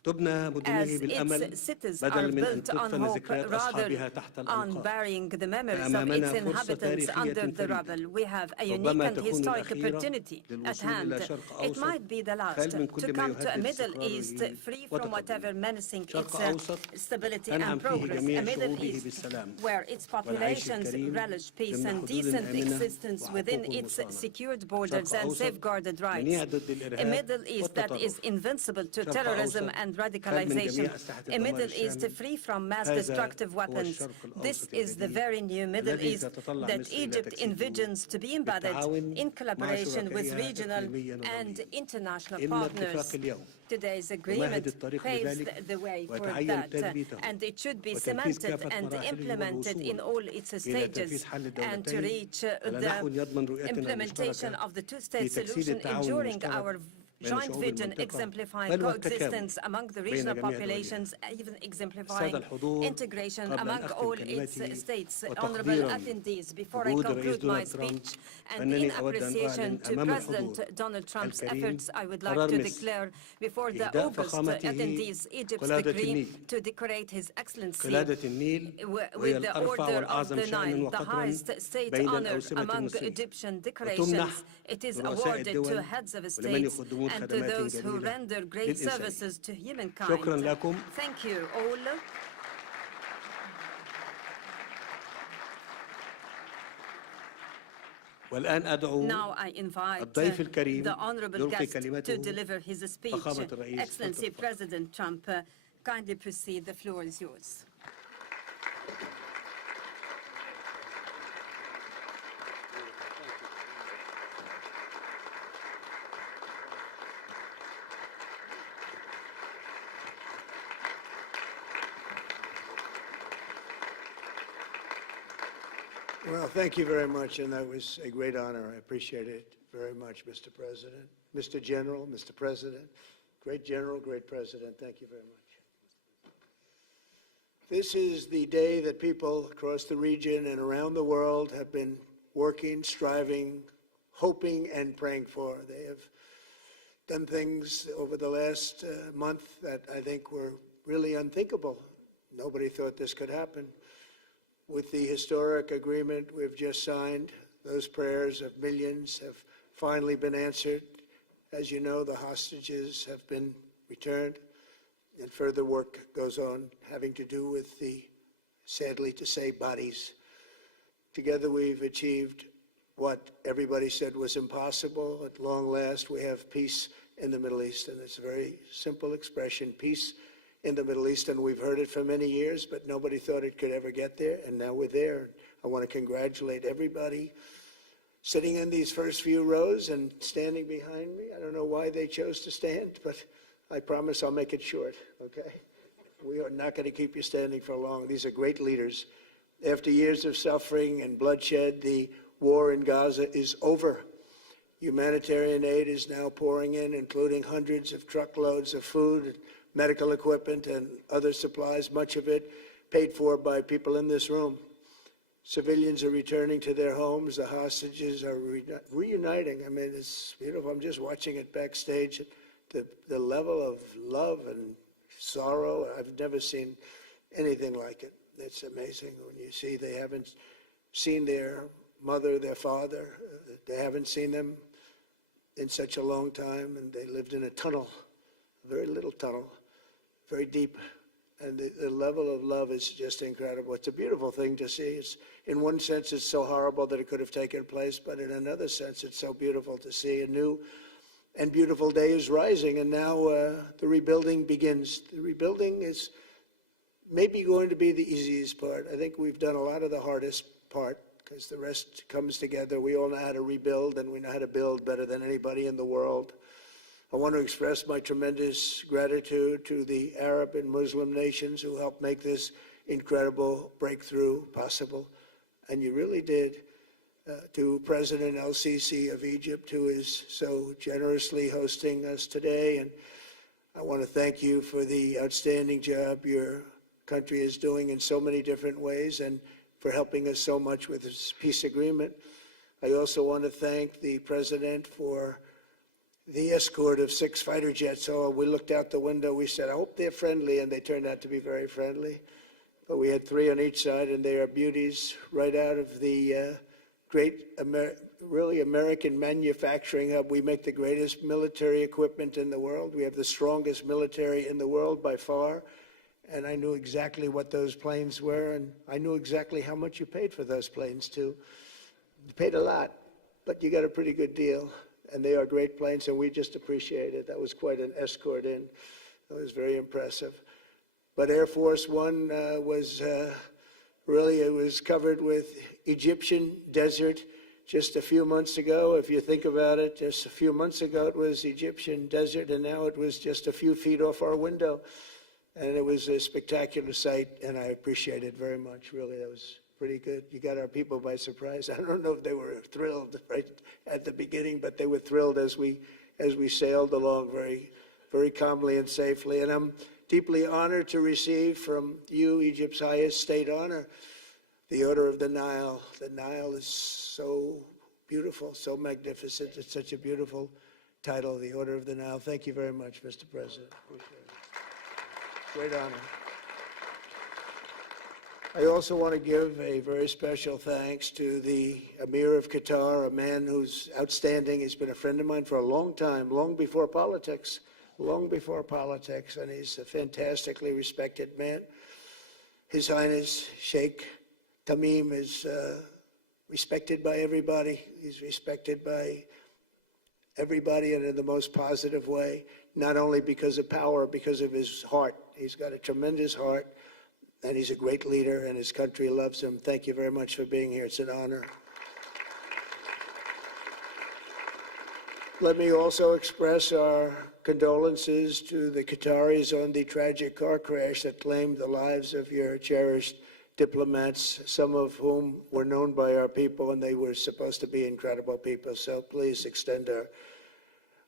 تبنى مدنه As بالأمل its cities بدلا are من أن built on تدفن hope ذكريات أصحابها rather تحت on الأنقاض. burying the memories of فأمامنا its فرصة inhabitants تاريخية under the فريدة. rubble. We have a unique ربما and تكون historic الأخيرة opportunity at للوصول hand. إلى شرق It أوسط might be the last خال من to كل ما come to a يهدد Middle East استقراره free from whatever وتقدمه. menacing its شرق أوسط stability أنعم and فيه progress. جميع A Middle شعوبه East بالسلام where its والعيش populations الكريم relish peace ضمن and حدود decent آمنة existence within وحقوق its مصانة. secured borders شرق and أوسط safeguarded rights. منيع ضد A الإرهاب Middle East that is والتطرف. invincible to شرق terrorism أوسط and خال من radicalization. جميع أسلحة A الدمار Middle East الشامل. free from mass هذا destructive هو weapons. الشرق الأوسط This is the الجديد very new Middle الذي East تتطلع that مصر إلى Egypt تجسيده envisions to be embedded بالتعاون in مع collaboration with شركائها regional إقليمياً and ودولياً. international إن partners. اتفاق اليوم Today's يمهد agreement الطريق paves لذلك the way for ويتعين that, تثبيته and it should be وتنفيذ cemented كافة and مراحله implemented in all والوصول its إلى تنفيذ stages, حل and to الدولتين reach على نحو the يضمن رؤيتنا implementation المشتركة of the two-state في تجسيد solution, التعاون ensuring المشترك our بين joint شعوب vision المنطقة exemplifying بل والتكامل coexistence among the بين regional جميع populations, even exemplifying السادة الحضور integration قبل among أن all أختم its كلمتي states. Honorable وتقديراً attendees, before I جهود الرئيس conclude my دونالد ترامب speech, and فإنني in أود أن appreciation أعلن to أمام President الحضور Donald Trump's الكريم efforts, I would like قرار to مصر declare before the إهداء august فخامته attendees Egypt's قلادة decree النيل. to decorate His Excellency قلادة النيل وهي with the الأرفع Order of والأعظم the شأنا Nile, the وقدرا highest state بين honor الأوسمة among المصرية. Egyptian وتمنح decorations. It is لرؤساء awarded الدول to heads of ولمن states يقدمون and to خدمات those who جليلة render great للإنسان. services to humankind. شكرا لكم. Thank you all. والآن أدعو Now I invite الضيف الكريم the honorable يلقي guest كلمته to deliver his speech. فخامة الرئيس. Excellency President Trump, kindly proceed. The floor is yours. Well, thank you very much, and that was a great honor. I appreciate it very much, Mr. President. Mr. General, Mr. President, great General, great President, thank you very much. This is the day that people across the region and around the world have been working, striving, hoping, and praying for. They have done things over the last month that I think were really unthinkable. Nobody thought this could happen. With the historic agreement we've just signed, those prayers of millions have finally been answered. As you know, the hostages have been returned, and further work goes on having to do with the, sadly to say, bodies. Together we've achieved what everybody said was impossible. At long last, we have peace in the Middle East, and it's a very simple expression, peace in the Middle East, and we've heard it for many years, but nobody thought it could ever get there, and now we're there. I want to congratulate everybody sitting in these first few rows and standing behind me. I don't know why they chose to stand, but I promise I'll make it short, okay? We are not going to keep you standing for long. These are great leaders. After years of suffering and bloodshed, the war in Gaza is over. Humanitarian aid is now pouring in, including hundreds of truckloads of food, medical equipment, and other supplies, much of it paid for by people in this room. Civilians are returning to their homes. The hostages are reuniting. I mean, it's beautiful. I'm just watching it backstage. The level of love and sorrow, I've never seen anything like it. It's amazing when you see they haven't seen their mother, their father. They haven't seen them in such a long time, and they lived in a tunnel, a very little tunnel, very deep. And the level of love is just incredible. It's a beautiful thing to see. It's, in one sense, it's so horrible that it could have taken place, but in another sense, it's so beautiful to see. A new and beautiful day is rising, and now the rebuilding begins. The rebuilding is maybe going to be the easiest part. I think we've done a lot of the hardest part, because the rest comes together. We all know how to rebuild, and we know how to build better than anybody in the world. I want to express my tremendous gratitude to the Arab and Muslim nations who helped make this incredible breakthrough possible. And you really did. To President El-Sisi of Egypt, who is so generously hosting us today. And I want to thank you for the outstanding job your country is doing in so many different ways, and for helping us so much with this peace agreement. I also want to thank the President for the escort of 6 fighter jets. Oh, we looked out the window, we said, I hope they're friendly, and they turned out to be very friendly. But we had 3 on each side, and they are beauties right out of the great, really American manufacturing hub. We make the greatest military equipment in the world. We have the strongest military in the world by far. And I knew exactly what those planes were, and I knew exactly how much you paid for those planes, too. You paid a lot, but you got a pretty good deal. And they are great planes, and we just appreciate it. That was quite an escort in. It was very impressive. But Air Force One was really, it was covered with Egyptian desert just a few months ago. If you think about it, just a few months ago it was Egyptian desert, and now it was just a few feet off our window. And it was a spectacular sight, and I appreciate it very much. Really, that was pretty good. You got our people by surprise. I don't know if they were thrilled right at the beginning, but they were thrilled as we sailed along very, very calmly and safely. And I'm deeply honored to receive from you, Egypt's highest state honor, the Order of the Nile. The Nile is so beautiful, so magnificent. It's such a beautiful title, the Order of the Nile. Thank you very much, Mr. President. Appreciate it. Great honor. I also want to give a very special thanks to the Emir of Qatar, a man who's outstanding. He's been a friend of mine for a long time, long before politics, and he's a fantastically respected man. His Highness Sheikh Tamim is respected by everybody. He's respected by everybody, and in the most positive way, not only because of power, because of his heart. He's got a tremendous heart. And he's a great leader, and his country loves him. Thank you very much for being here. It's an honor. Let me also express our condolences to the Qataris on the tragic car crash that claimed the lives of your cherished diplomats, some of whom were known by our people, and they were supposed to be incredible people. So please extend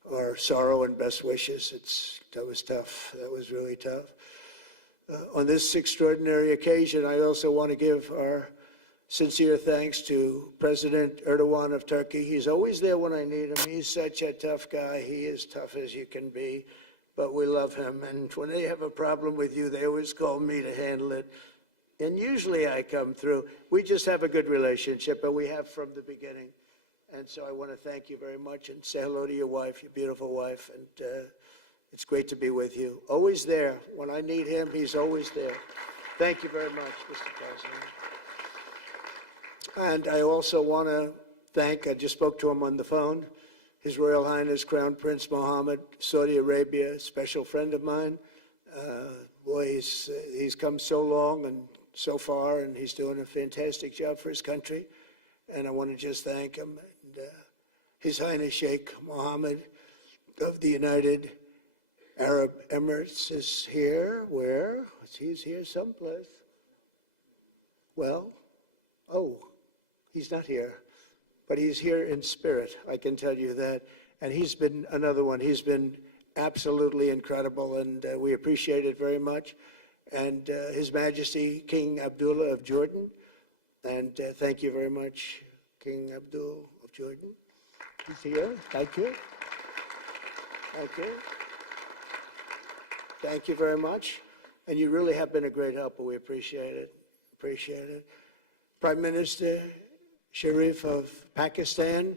our sorrow and best wishes. That was tough. That was really tough. On this extraordinary occasion, I also want to give our sincere thanks to President Erdogan of Turkey. He's always there when I need him. He's such a tough guy. He is tough as you can be, but we love him. And when they have a problem with you, they always call me to handle it. And usually I come through. We just have a good relationship, and we have from the beginning. And so I want to thank you very much and say hello to your wife, your beautiful wife. And it's great to be with you. Always there. When I need him, he's always there. Thank you very much, Mr. President. And I also want to thank, I just spoke to him on the phone, His Royal Highness Crown Prince Mohammed, Saudi Arabia, a special friend of mine. Boy, he's come so long and so far, and he's doing a fantastic job for his country. And I want to just thank him. And, His Highness Sheikh Mohammed of the United Arab Emirates is here. Where? He's here someplace. Well, Oh, he's not here, but he's here in spirit, I can tell you that. And he's been another one. He's been absolutely incredible, and we appreciate it very much. And His Majesty King Abdullah of Jordan, and thank you very much, King Abdul of Jordan. He's here. Thank you. Thank you. Thank you very much. And you really have been a great helper. We appreciate it. Appreciate it. Prime Minister Sharif of Pakistan,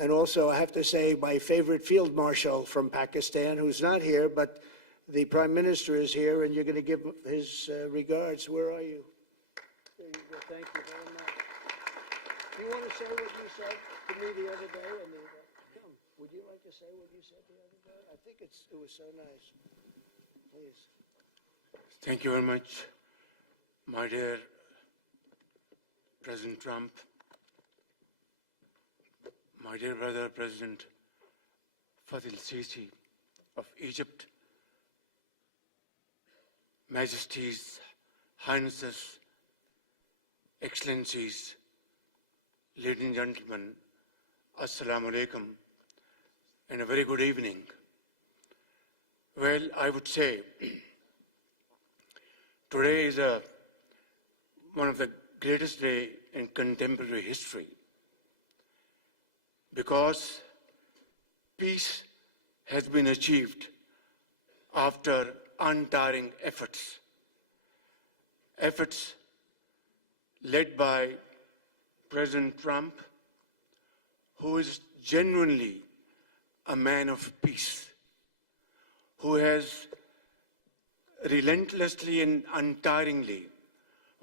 and also I have to say my favorite field marshal from Pakistan, who's not here, but the Prime Minister is here, and you're going to give his regards. Where are you? There you go. Thank you very much. Do you want to say what you said to me the other day? Come, would you like to say what you said the other day? I think it was so nice. Please. Thank you very much, my dear President Trump, my dear brother President Fatil Sisi of Egypt, Majesties, Highnesses, Excellencies, ladies and gentlemen, Assalamu alaikum, and a very good evening. Well, I would say today is one of the greatest days in contemporary history, because peace has been achieved after untiring efforts led by President Trump, who is genuinely a man of peace, who has relentlessly and untiringly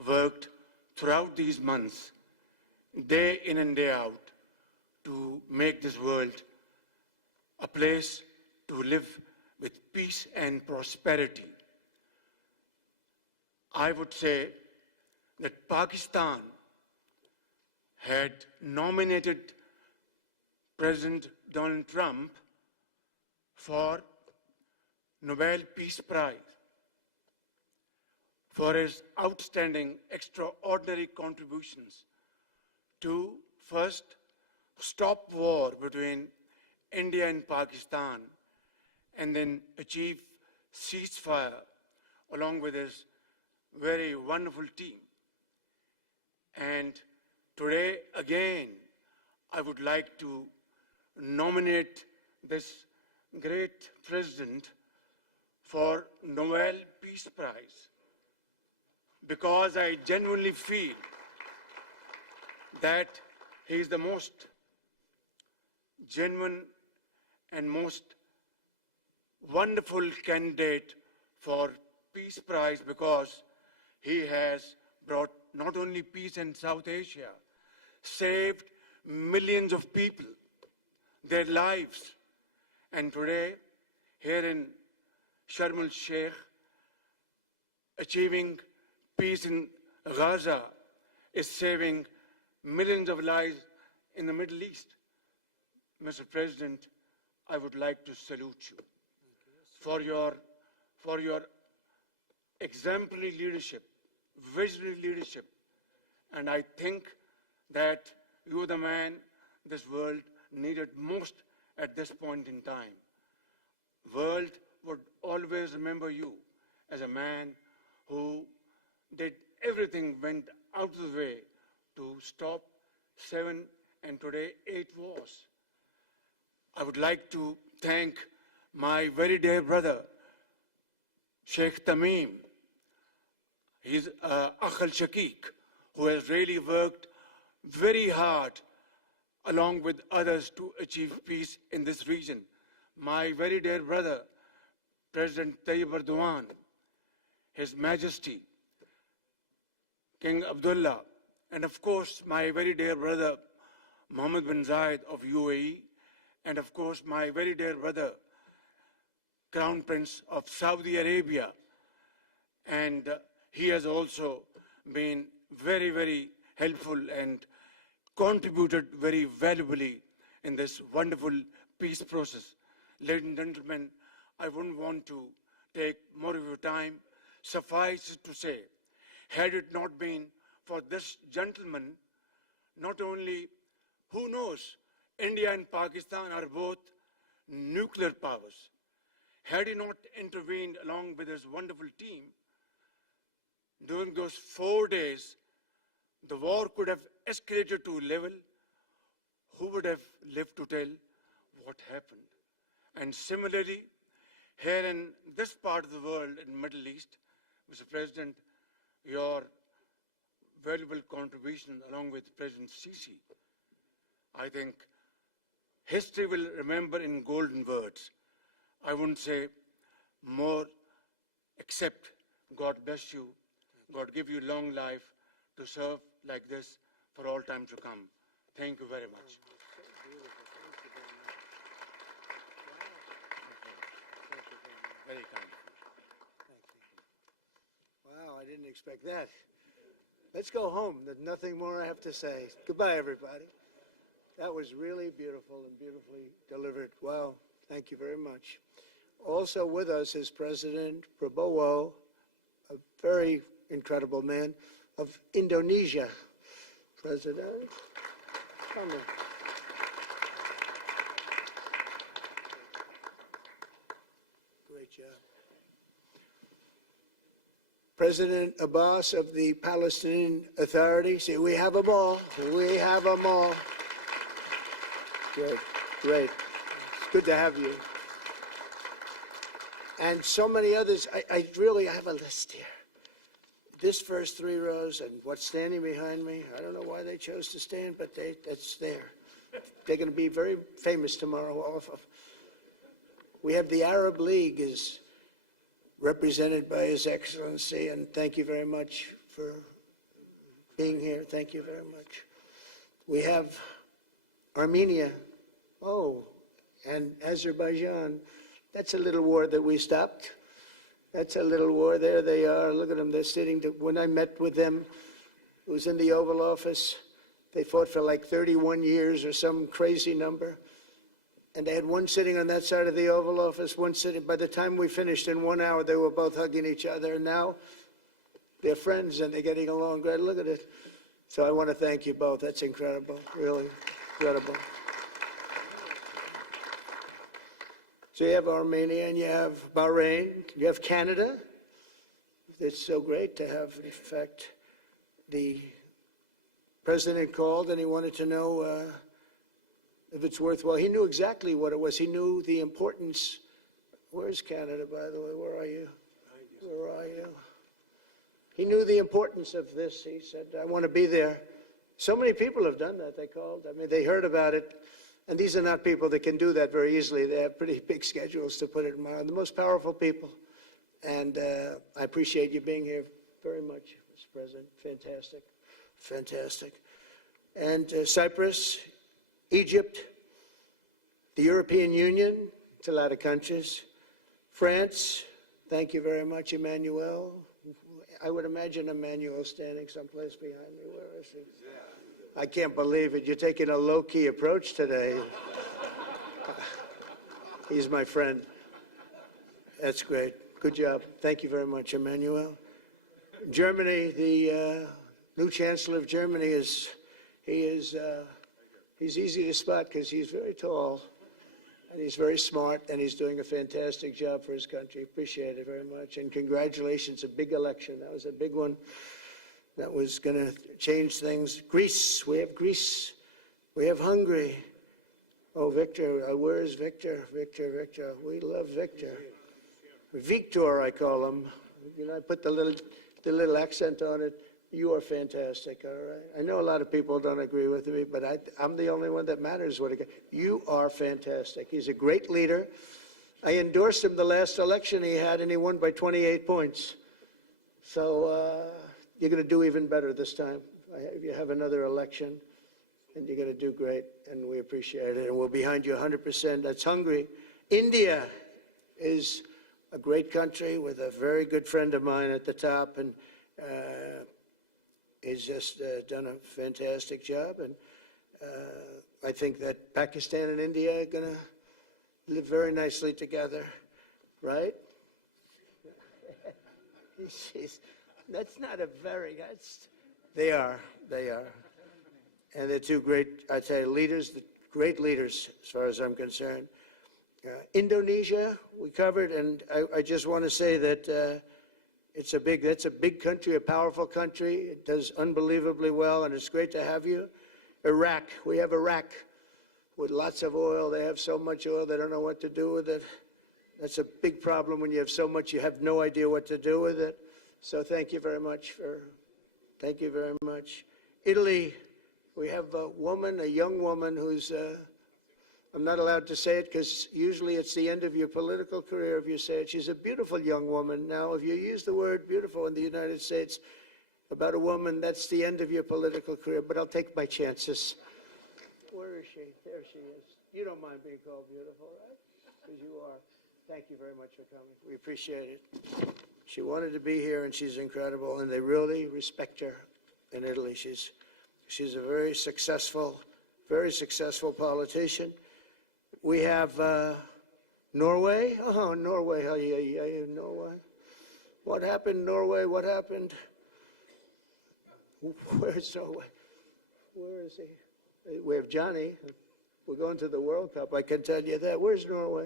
worked throughout these months, day in and day out, to make this world a place to live with peace and prosperity. I would say that Pakistan had nominated President Donald Trump for Nobel Peace Prize for his outstanding, extraordinary contributions to first stop war between India and Pakistan, and then achieve ceasefire along with his very wonderful team. And today, again, I would like to nominate this great president for Nobel Peace Prize, because I genuinely feel that he is the most genuine and most wonderful candidate for Peace Prize, because he has brought not only peace in South Asia, saved millions of people, their lives. And today, here in Sharm el-Sheikh, achieving peace in Gaza is saving millions of lives in the Middle East. Mr. President, I would like to salute you for your exemplary leadership, visionary leadership. And I think that you are the man this world needed most at this point in time. World would always remember you as a man who did everything, went out of the way to stop 7 and today 8 wars. I would like to thank my very dear brother, Sheikh Tamim. He's Akh al-Shaqiq, who has really worked very hard along with others to achieve peace in this region. My very dear brother, President Tayyip Erdogan, His Majesty, King Abdullah, and of course my very dear brother, Mohammed bin Zayed of UAE, and of course my very dear brother, Crown Prince of Saudi Arabia. And he has also been very, very helpful and contributed very valuably in this wonderful peace process. Ladies and gentlemen, I wouldn't want to take more of your time. Suffice it to say, had it not been for this gentleman, not only, who knows, India and Pakistan are both nuclear powers. Had he not intervened along with his wonderful team, during those 4 days, the war could have escalated to a level. Who would have lived to tell what happened? And similarly, here in this part of the world, in Middle East, Mr. President, your valuable contribution along with President Sisi, I think history will remember in golden words. I wouldn't say more, except God bless you, God give you long life to serve like this for all time to come. Thank you very much. Very kind. Wow, I didn't expect that. Let's go home. There's nothing more I have to say. Goodbye, everybody. That was really beautiful and beautifully delivered. Wow, thank you very much. Also with us is President Prabowo, a very incredible man of Indonesia. President, come on. Great job. President Abbas of the Palestinian Authority. See, we have them all. We have them all. Good, great. It's good to have you. And so many others. I really have a list here. This first 3 rows and what's standing behind me, I don't know why they chose to stand, but that's there. They're going to be very famous tomorrow. We have the Arab League is represented by His Excellency, and thank you very much for being here. Thank you very much. We have Armenia, and Azerbaijan. That's a little war that we stopped. That's a little war. There they are. Look at them. They're sitting. When I met with them, it was in the Oval Office. They fought for like 31 years or some crazy number. And they had one sitting on that side of the Oval Office, one sitting. By the time we finished in 1 hour, they were both hugging each other. And now they're friends and they're getting along great. Look at it. So I want to thank you both. That's incredible. Really incredible. So you have Armenia and you have Bahrain, you have Canada. It's so great to have, in fact, the president called and he wanted to know if it's worthwhile. He knew exactly what it was. He knew the importance. Where's Canada, by the way? Where are you? Where are you? He knew the importance of this. He said, I want to be there. So many people have done that. They called. I mean, they heard about it. And these are not people that can do that very easily. They have pretty big schedules to put it in mind. The most powerful people. And I appreciate you being here very much, Mr. President. Fantastic. Fantastic. And Cyprus, Egypt, the European Union, it's a lot of countries. France, thank you very much, Emmanuel. I would imagine Emmanuel standing someplace behind me. Where is he? I can't believe it. You're taking a low-key approach today. He's my friend. That's great. Good job. Thank you very much, Emmanuel. Germany, the new Chancellor of Germany he's easy to spot because he's very tall and he's very smart and he's doing a fantastic job for his country. Appreciate it very much. And congratulations, a big election. That was a big one. That was going to change things. Greece, we have Greece. We have Hungary. Oh, Victor, where is Victor? Victor. We love Victor. Victor, I call him. You know, I put the little accent on it. You are fantastic, all right? I know a lot of people don't agree with me, but I'm the only one that matters. You are fantastic. He's a great leader. I endorsed him the last election he had, and he won by 28 points. So, you're going to do even better this time. You have another election, and you're going to do great, and we appreciate it. And we're behind you 100%. That's Hungary. India is a great country with a very good friend of mine at the top, and he's just done a fantastic job. And I think that Pakistan and India are going to live very nicely together, right? That's not a very, They are. They are. And they're two great, I'd say, leaders, great leaders as far as I'm concerned. Indonesia, we covered, and I just want to say that that's a big country, a powerful country. It does unbelievably well, and it's great to have you. Iraq, we have Iraq with lots of oil. They have so much oil, they don't know what to do with it. That's a big problem when you have so much, you have no idea what to do with it. So thank you very much thank you very much. Italy, we have a young woman who's, I'm not allowed to say it because usually it's the end of your political career if you say it. She's a beautiful young woman. Now, if you use the word beautiful in the United States about a woman, that's the end of your political career, but I'll take my chances. Where is she? There she is. You don't mind being called beautiful, right? Because you are. Thank you very much for coming. We appreciate it. She wanted to be here, and she's incredible, and they really respect her in Italy. She's a very successful politician. We have Norway. Oh, Norway. Norway. What happened, Norway? What happened? Where's Norway? Where is he? We have Johnny. We're going to the World Cup. I can tell you that. Where's Norway?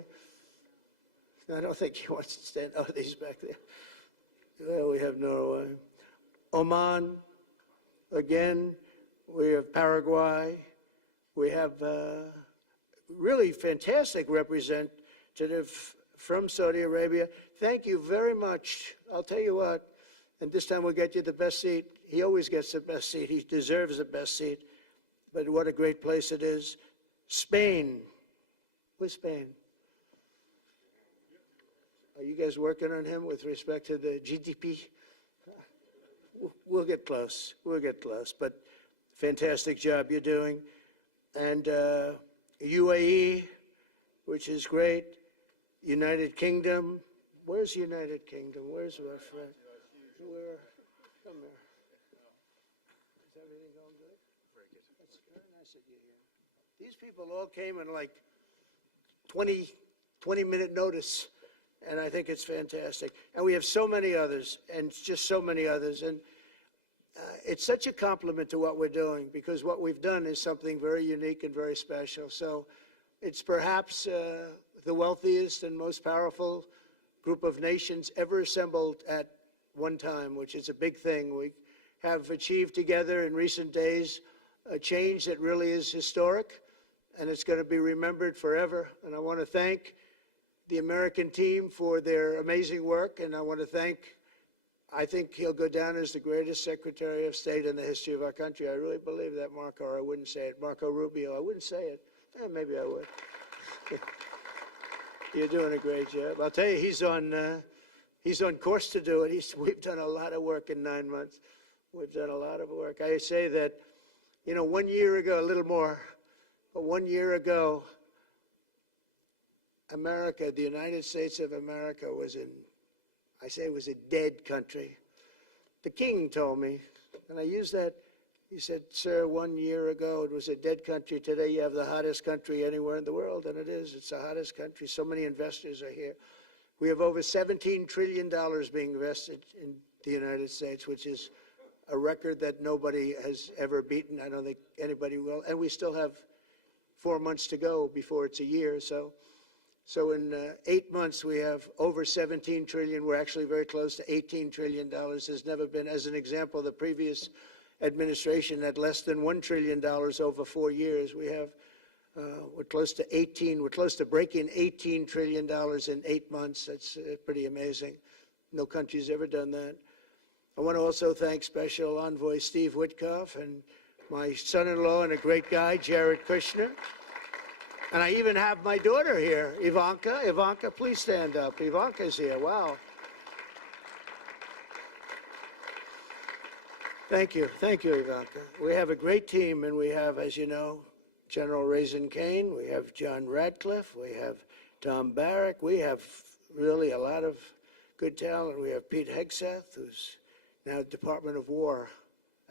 I don't think he wants to stand. Oh, he's back there. Well, we have Norway. Oman. Again, we have Paraguay. We have really fantastic representative from Saudi Arabia. Thank you very much. I'll tell you what, and this time we'll get you the best seat. He always gets the best seat. He deserves the best seat. But what a great place it is. Spain. Where's Spain? Are you guys working on him with respect to the GDP? We'll get close. We'll get close. But fantastic job you're doing. And UAE, which is great. United Kingdom. Where's United Kingdom? Where's our friend? Come here. Is everything going good? Very good. That's very nice of you here. These people all came in like 20-minute notice. And I think it's fantastic. And we have so many others, and just so many others. And it's such a compliment to what we're doing, because what we've done is something very unique and very special. So it's perhaps the wealthiest and most powerful group of nations ever assembled at one time, which is a big thing. We have achieved together in recent days a change that really is historic, and it's going to be remembered forever. And I want to thank the American team for their amazing work, and I want to thank, I think he'll go down as the greatest Secretary of State in the history of our country. I really believe that, Marco, or I wouldn't say it. Marco Rubio, I wouldn't say it. Maybe I would. You're doing a great job. I'll tell you, he's on course to do it. We've done a lot of work in 9 months. We've done a lot of work. I say that, 1 year ago, a little more, but 1 year ago, America, the United States of America was a dead country. The king told me, and I use that, he said, sir, 1 year ago it was a dead country. Today you have the hottest country anywhere in the world, and it is. It's the hottest country. So many investors are here. We have over $17 trillion being invested in the United States, which is a record that nobody has ever beaten. I don't think anybody will. And we still have 4 months to go before it's a year. So in 8 months, we have over 17 trillion. We're actually very close to $18 trillion. There's never been, as an example, the previous administration had less than $1 trillion over 4 years. We have, we're close to breaking $18 trillion in 8 months. That's pretty amazing. No country's ever done that. I want to also thank Special Envoy Steve Witkoff and my son-in-law and a great guy, Jared Kushner. And I even have my daughter here, Ivanka. Ivanka, please stand up. Ivanka's here. Wow. Thank you. Thank you, Ivanka. We have a great team, and we have, as you know, General Raisin Kane. We have John Radcliffe. We have Tom Barrack. We have really a lot of good talent. We have Pete Hegseth, who's now Department of War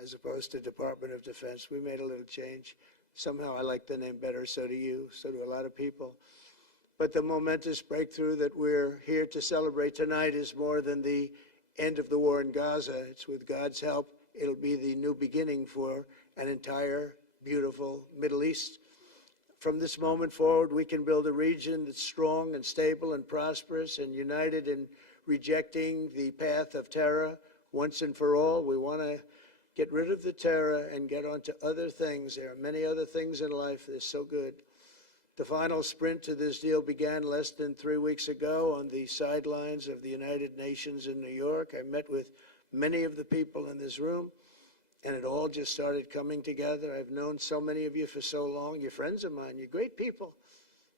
as opposed to Department of Defense. We made a little change. Somehow I like the name better, so do you, so do a lot of people. But the momentous breakthrough that we're here to celebrate tonight is more than the end of the war in Gaza. It's with God's help it'll be the new beginning for an entire beautiful Middle East. From this moment forward, we can build a region that's strong and stable and prosperous and united in rejecting the path of terror once and for all. We want to get rid of the terror and get on to other things. There are many other things in life that are so good. The final sprint to this deal began less than 3 weeks ago on the sidelines of the United Nations in New York. I met with many of the people in this room, and it all just started coming together. I've known so many of you for so long. You're friends of mine. You're great people.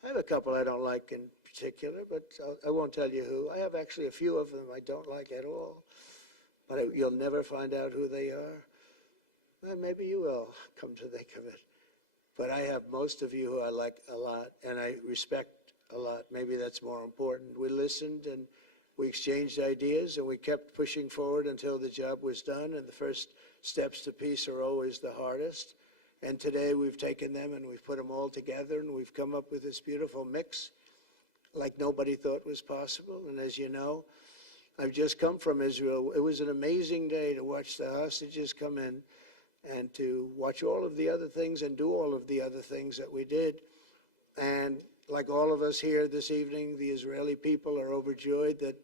I have a couple I don't like in particular, but I won't tell you who. I have actually a few of them I don't like at all, but you'll never find out who they are. Well, maybe you will, come to think of it. But I have most of you who I like a lot, and I respect a lot. Maybe that's more important. We listened, and we exchanged ideas, and we kept pushing forward until the job was done, and the first steps to peace are always the hardest. And today we've taken them and we've put them all together, and we've come up with this beautiful mix like nobody thought was possible. And as you know, I've just come from Israel. It was an amazing day to watch the hostages come in and to watch all of the other things and do all of the other things that we did. And like all of us here this evening, the Israeli people are overjoyed that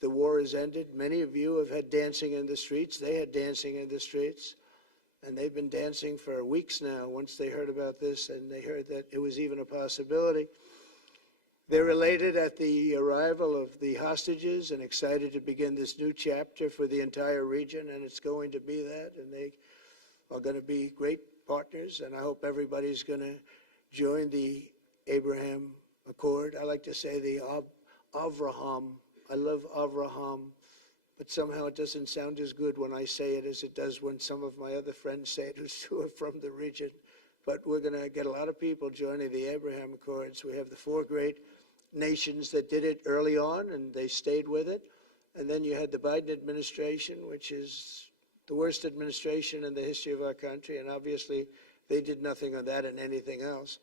the war has ended. Many of you have had dancing in the streets. They had dancing in the streets. And they've been dancing for weeks now once they heard about this and they heard that it was even a possibility. They're elated at the arrival of the hostages and excited to begin this new chapter for the entire region, and it's going to be that, and they are going to be great partners, and I hope everybody's going to join the Abraham Accord. I like to say the Avraham. I love Avraham, but somehow it doesn't sound as good when I say it as it does when some of my other friends say it who are from the region. But we're going to get a lot of people joining the Abraham Accords. We have the 4 great nations that did it early on, and they stayed with it. And then you had the Biden administration, which is the worst administration in the history of our country, and obviously they did nothing on that and anything else.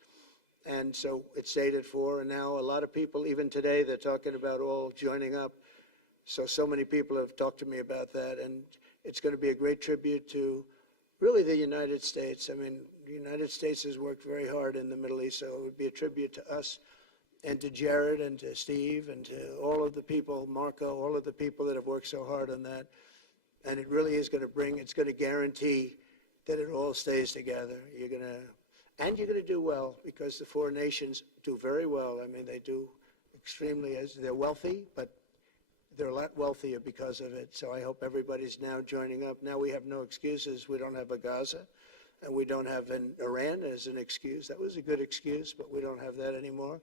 And so it stayed at 4, and now a lot of people, even today, they're talking about all joining up. So many people have talked to me about that, and it's going to be a great tribute to really the United States. I mean, the United States has worked very hard in the Middle East, so it would be a tribute to us and to Jared and to Steve and to all of the people, Marco, all of the people that have worked so hard on that. And it really is going to it's going to guarantee that it all stays together. You're going to do well, because the 4 nations do very well. I mean, they do extremely, as they're wealthy, but they're a lot wealthier because of it. So I hope everybody's now joining up. Now we have no excuses. We don't have a Gaza, and we don't have an Iran as an excuse. That was a good excuse, but we don't have that anymore.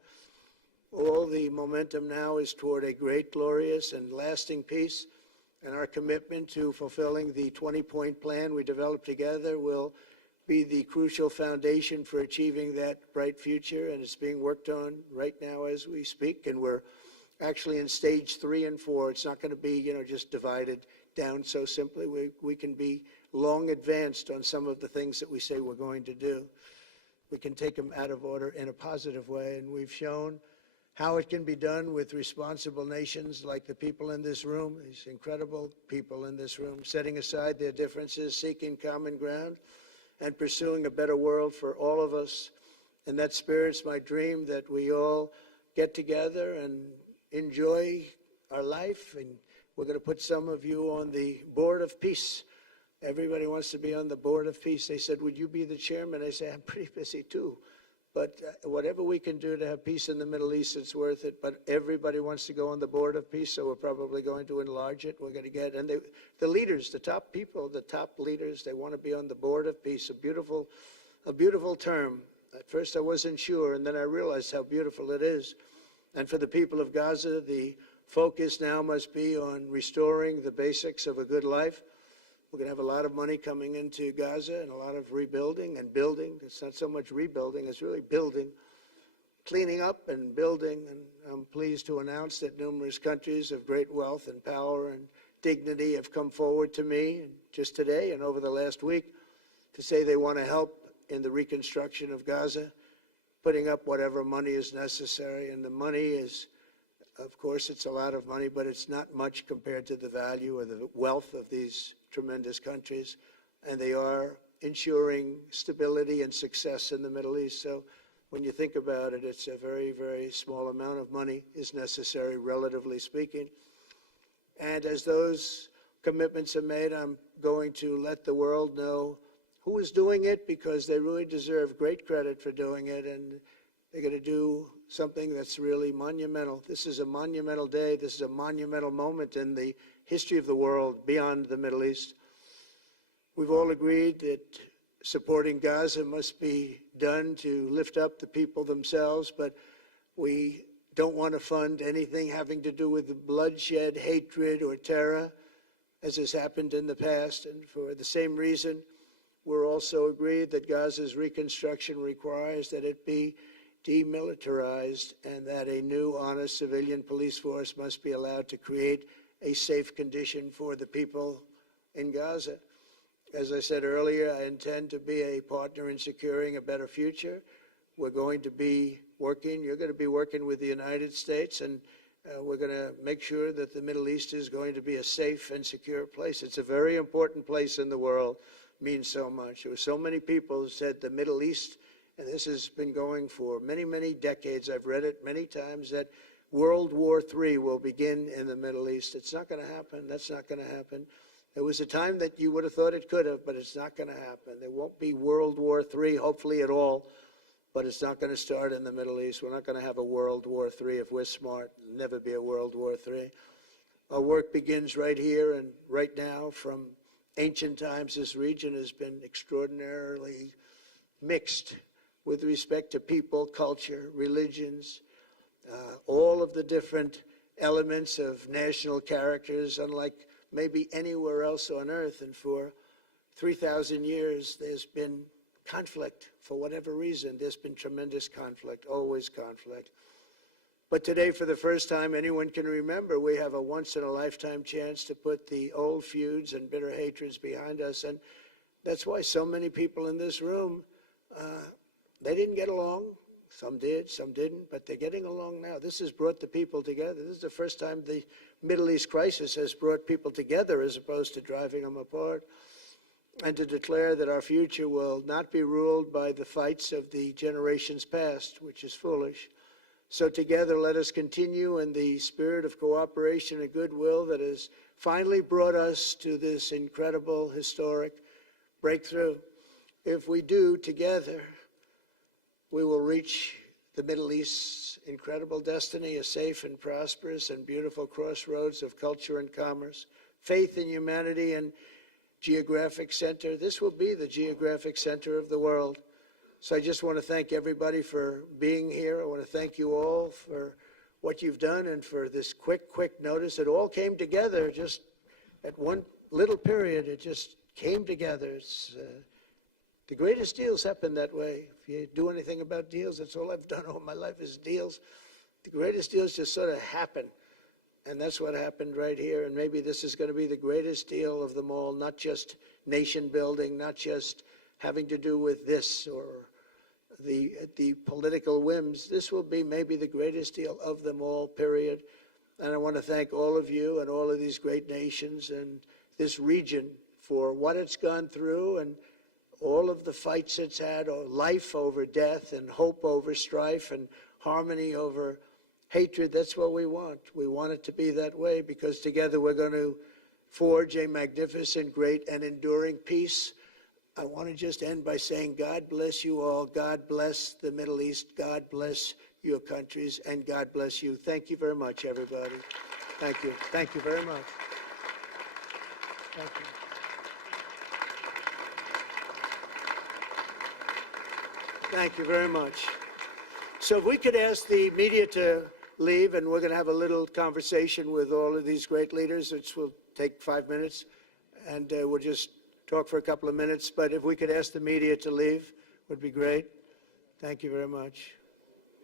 All the momentum now is toward a great, glorious, and lasting peace. And our commitment to fulfilling the 20-point plan we developed together will be the crucial foundation for achieving that bright future. And it's being worked on right now as we speak. And we're actually in stage 3 and 4. It's not going to be, just divided down so simply. We can be long advanced on some of the things that we say we're going to do. We can take them out of order in a positive way. And we've shown how it can be done with responsible nations like the people in this room, these incredible people in this room, setting aside their differences, seeking common ground, and pursuing a better world for all of us. And that spirit's my dream, that we all get together and enjoy our life. And we're going to put some of you on the board of peace. Everybody wants to be on the board of peace. They said, would you be the chairman? I say, I'm pretty busy too. But whatever we can do to have peace in the Middle East, it's worth it. But everybody wants to go on the board of peace, so we're probably going to enlarge it. We're going to get, and the leaders, the top people, the top leaders, they want to be on the board of peace. A beautiful term. At first I wasn't sure, and then I realized how beautiful it is. And for the people of Gaza, the focus now must be on restoring the basics of a good life. We're going to have a lot of money coming into Gaza and a lot of rebuilding and building. It's not so much rebuilding, it's really building, cleaning up and building. And I'm pleased to announce that numerous countries of great wealth and power and dignity have come forward to me just today and over the last week to say they want to help in the reconstruction of Gaza, putting up whatever money is necessary. And the money is Of course, it's a lot of money, but it's not much compared to the value or the wealth of these tremendous countries. And they are ensuring stability and success in the Middle East. So when you think about it, it's a very, very small amount of money is necessary, relatively speaking. And as those commitments are made, I'm going to let the world know who is doing it, because they really deserve great credit for doing it. And they're going to do something that's really monumental. This is a monumental day. This is a monumental moment in the history of the world beyond the Middle East. We've all agreed that supporting Gaza must be done to lift up the people themselves, but we don't want to fund anything having to do with bloodshed, hatred, or terror, as has happened in the past. And for the same reason, we're also agreed that Gaza's reconstruction requires that it be demilitarized and that a new, honest civilian police force must be allowed to create a safe condition for the people in Gaza. As I said earlier, I intend to be a partner in securing a better future. We're going to be working, you're going to be working with the United States, and we're going to make sure that the Middle East is going to be a safe and secure place. It's a very important place in the world, means so much. There were so many people who said the Middle East, and this has been going for many, many decades. I've read it many times, that World War III will begin in the Middle East. It's not going to happen. That's not going to happen. There was a time that you would have thought it could have, but it's not going to happen. There won't be World War III, hopefully at all, but it's not going to start in the Middle East. We're not going to have a World War III if we're smart. There'll never be a World War III. Our work begins right here and right now. From ancient times, this region has been extraordinarily mixed with respect to people, culture, religions, all of the different elements of national characters, unlike maybe anywhere else on earth. And for 3,000 years, there's been conflict. For whatever reason, there's been tremendous conflict, always conflict. But today, for the first time anyone can remember, we have a once-in-a-lifetime chance to put the old feuds and bitter hatreds behind us. And that's why so many people in this room, they didn't get along. Some did, some didn't, but they're getting along now. This has brought the people together. This is the first time the Middle East crisis has brought people together as opposed to driving them apart. And to declare that our future will not be ruled by the fights of the generations past, which is foolish. So together, let us continue in the spirit of cooperation and goodwill that has finally brought us to this incredible, historic breakthrough. If we do, together, we will reach the Middle East's incredible destiny, a safe and prosperous and beautiful crossroads of culture and commerce, faith in humanity and geographic center. This will be the geographic center of the world. So I just want to thank everybody for being here. I want to thank you all for what you've done and for this quick notice. It all came together just at one little period. It just came together. It's, the greatest deals happen that way. If you do anything about deals, that's all I've done all my life is deals. The greatest deals just sort of happen. And that's what happened right here. And maybe this is going to be the greatest deal of them all, not just nation building, not just having to do with this or the political whims. This will be maybe the greatest deal of them all, period. And I want to thank all of you and all of these great nations and this region for what it's gone through and all of the fights it's had, life over death and hope over strife and harmony over hatred. That's what we want. We want it to be that way because together we're going to forge a magnificent, great, and enduring peace. I want to just end by saying God bless you all. God bless the Middle East. God bless your countries. And God bless you. Thank you very much, everybody. Thank you. Thank you very much. Thank you. Thank you very much. So if we could ask the media to leave, and we're going to have a little conversation with all of these great leaders, which will take 5 minutes, and we'll just talk for a couple of minutes. But if we could ask the media to leave, would be great. Thank you very much.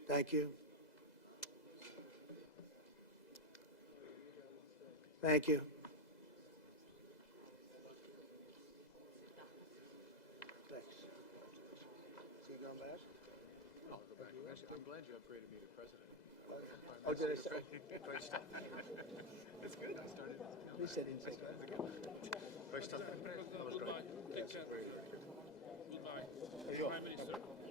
Thank you. Thank you. Thanks. So you going back? No, I'll go back. I'm glad you upgraded me to president. Oh, did I say? Great stuff. It's good. I started. We said inside. Great stuff. That was great. Take care. Goodbye. There you go. Prime Minister.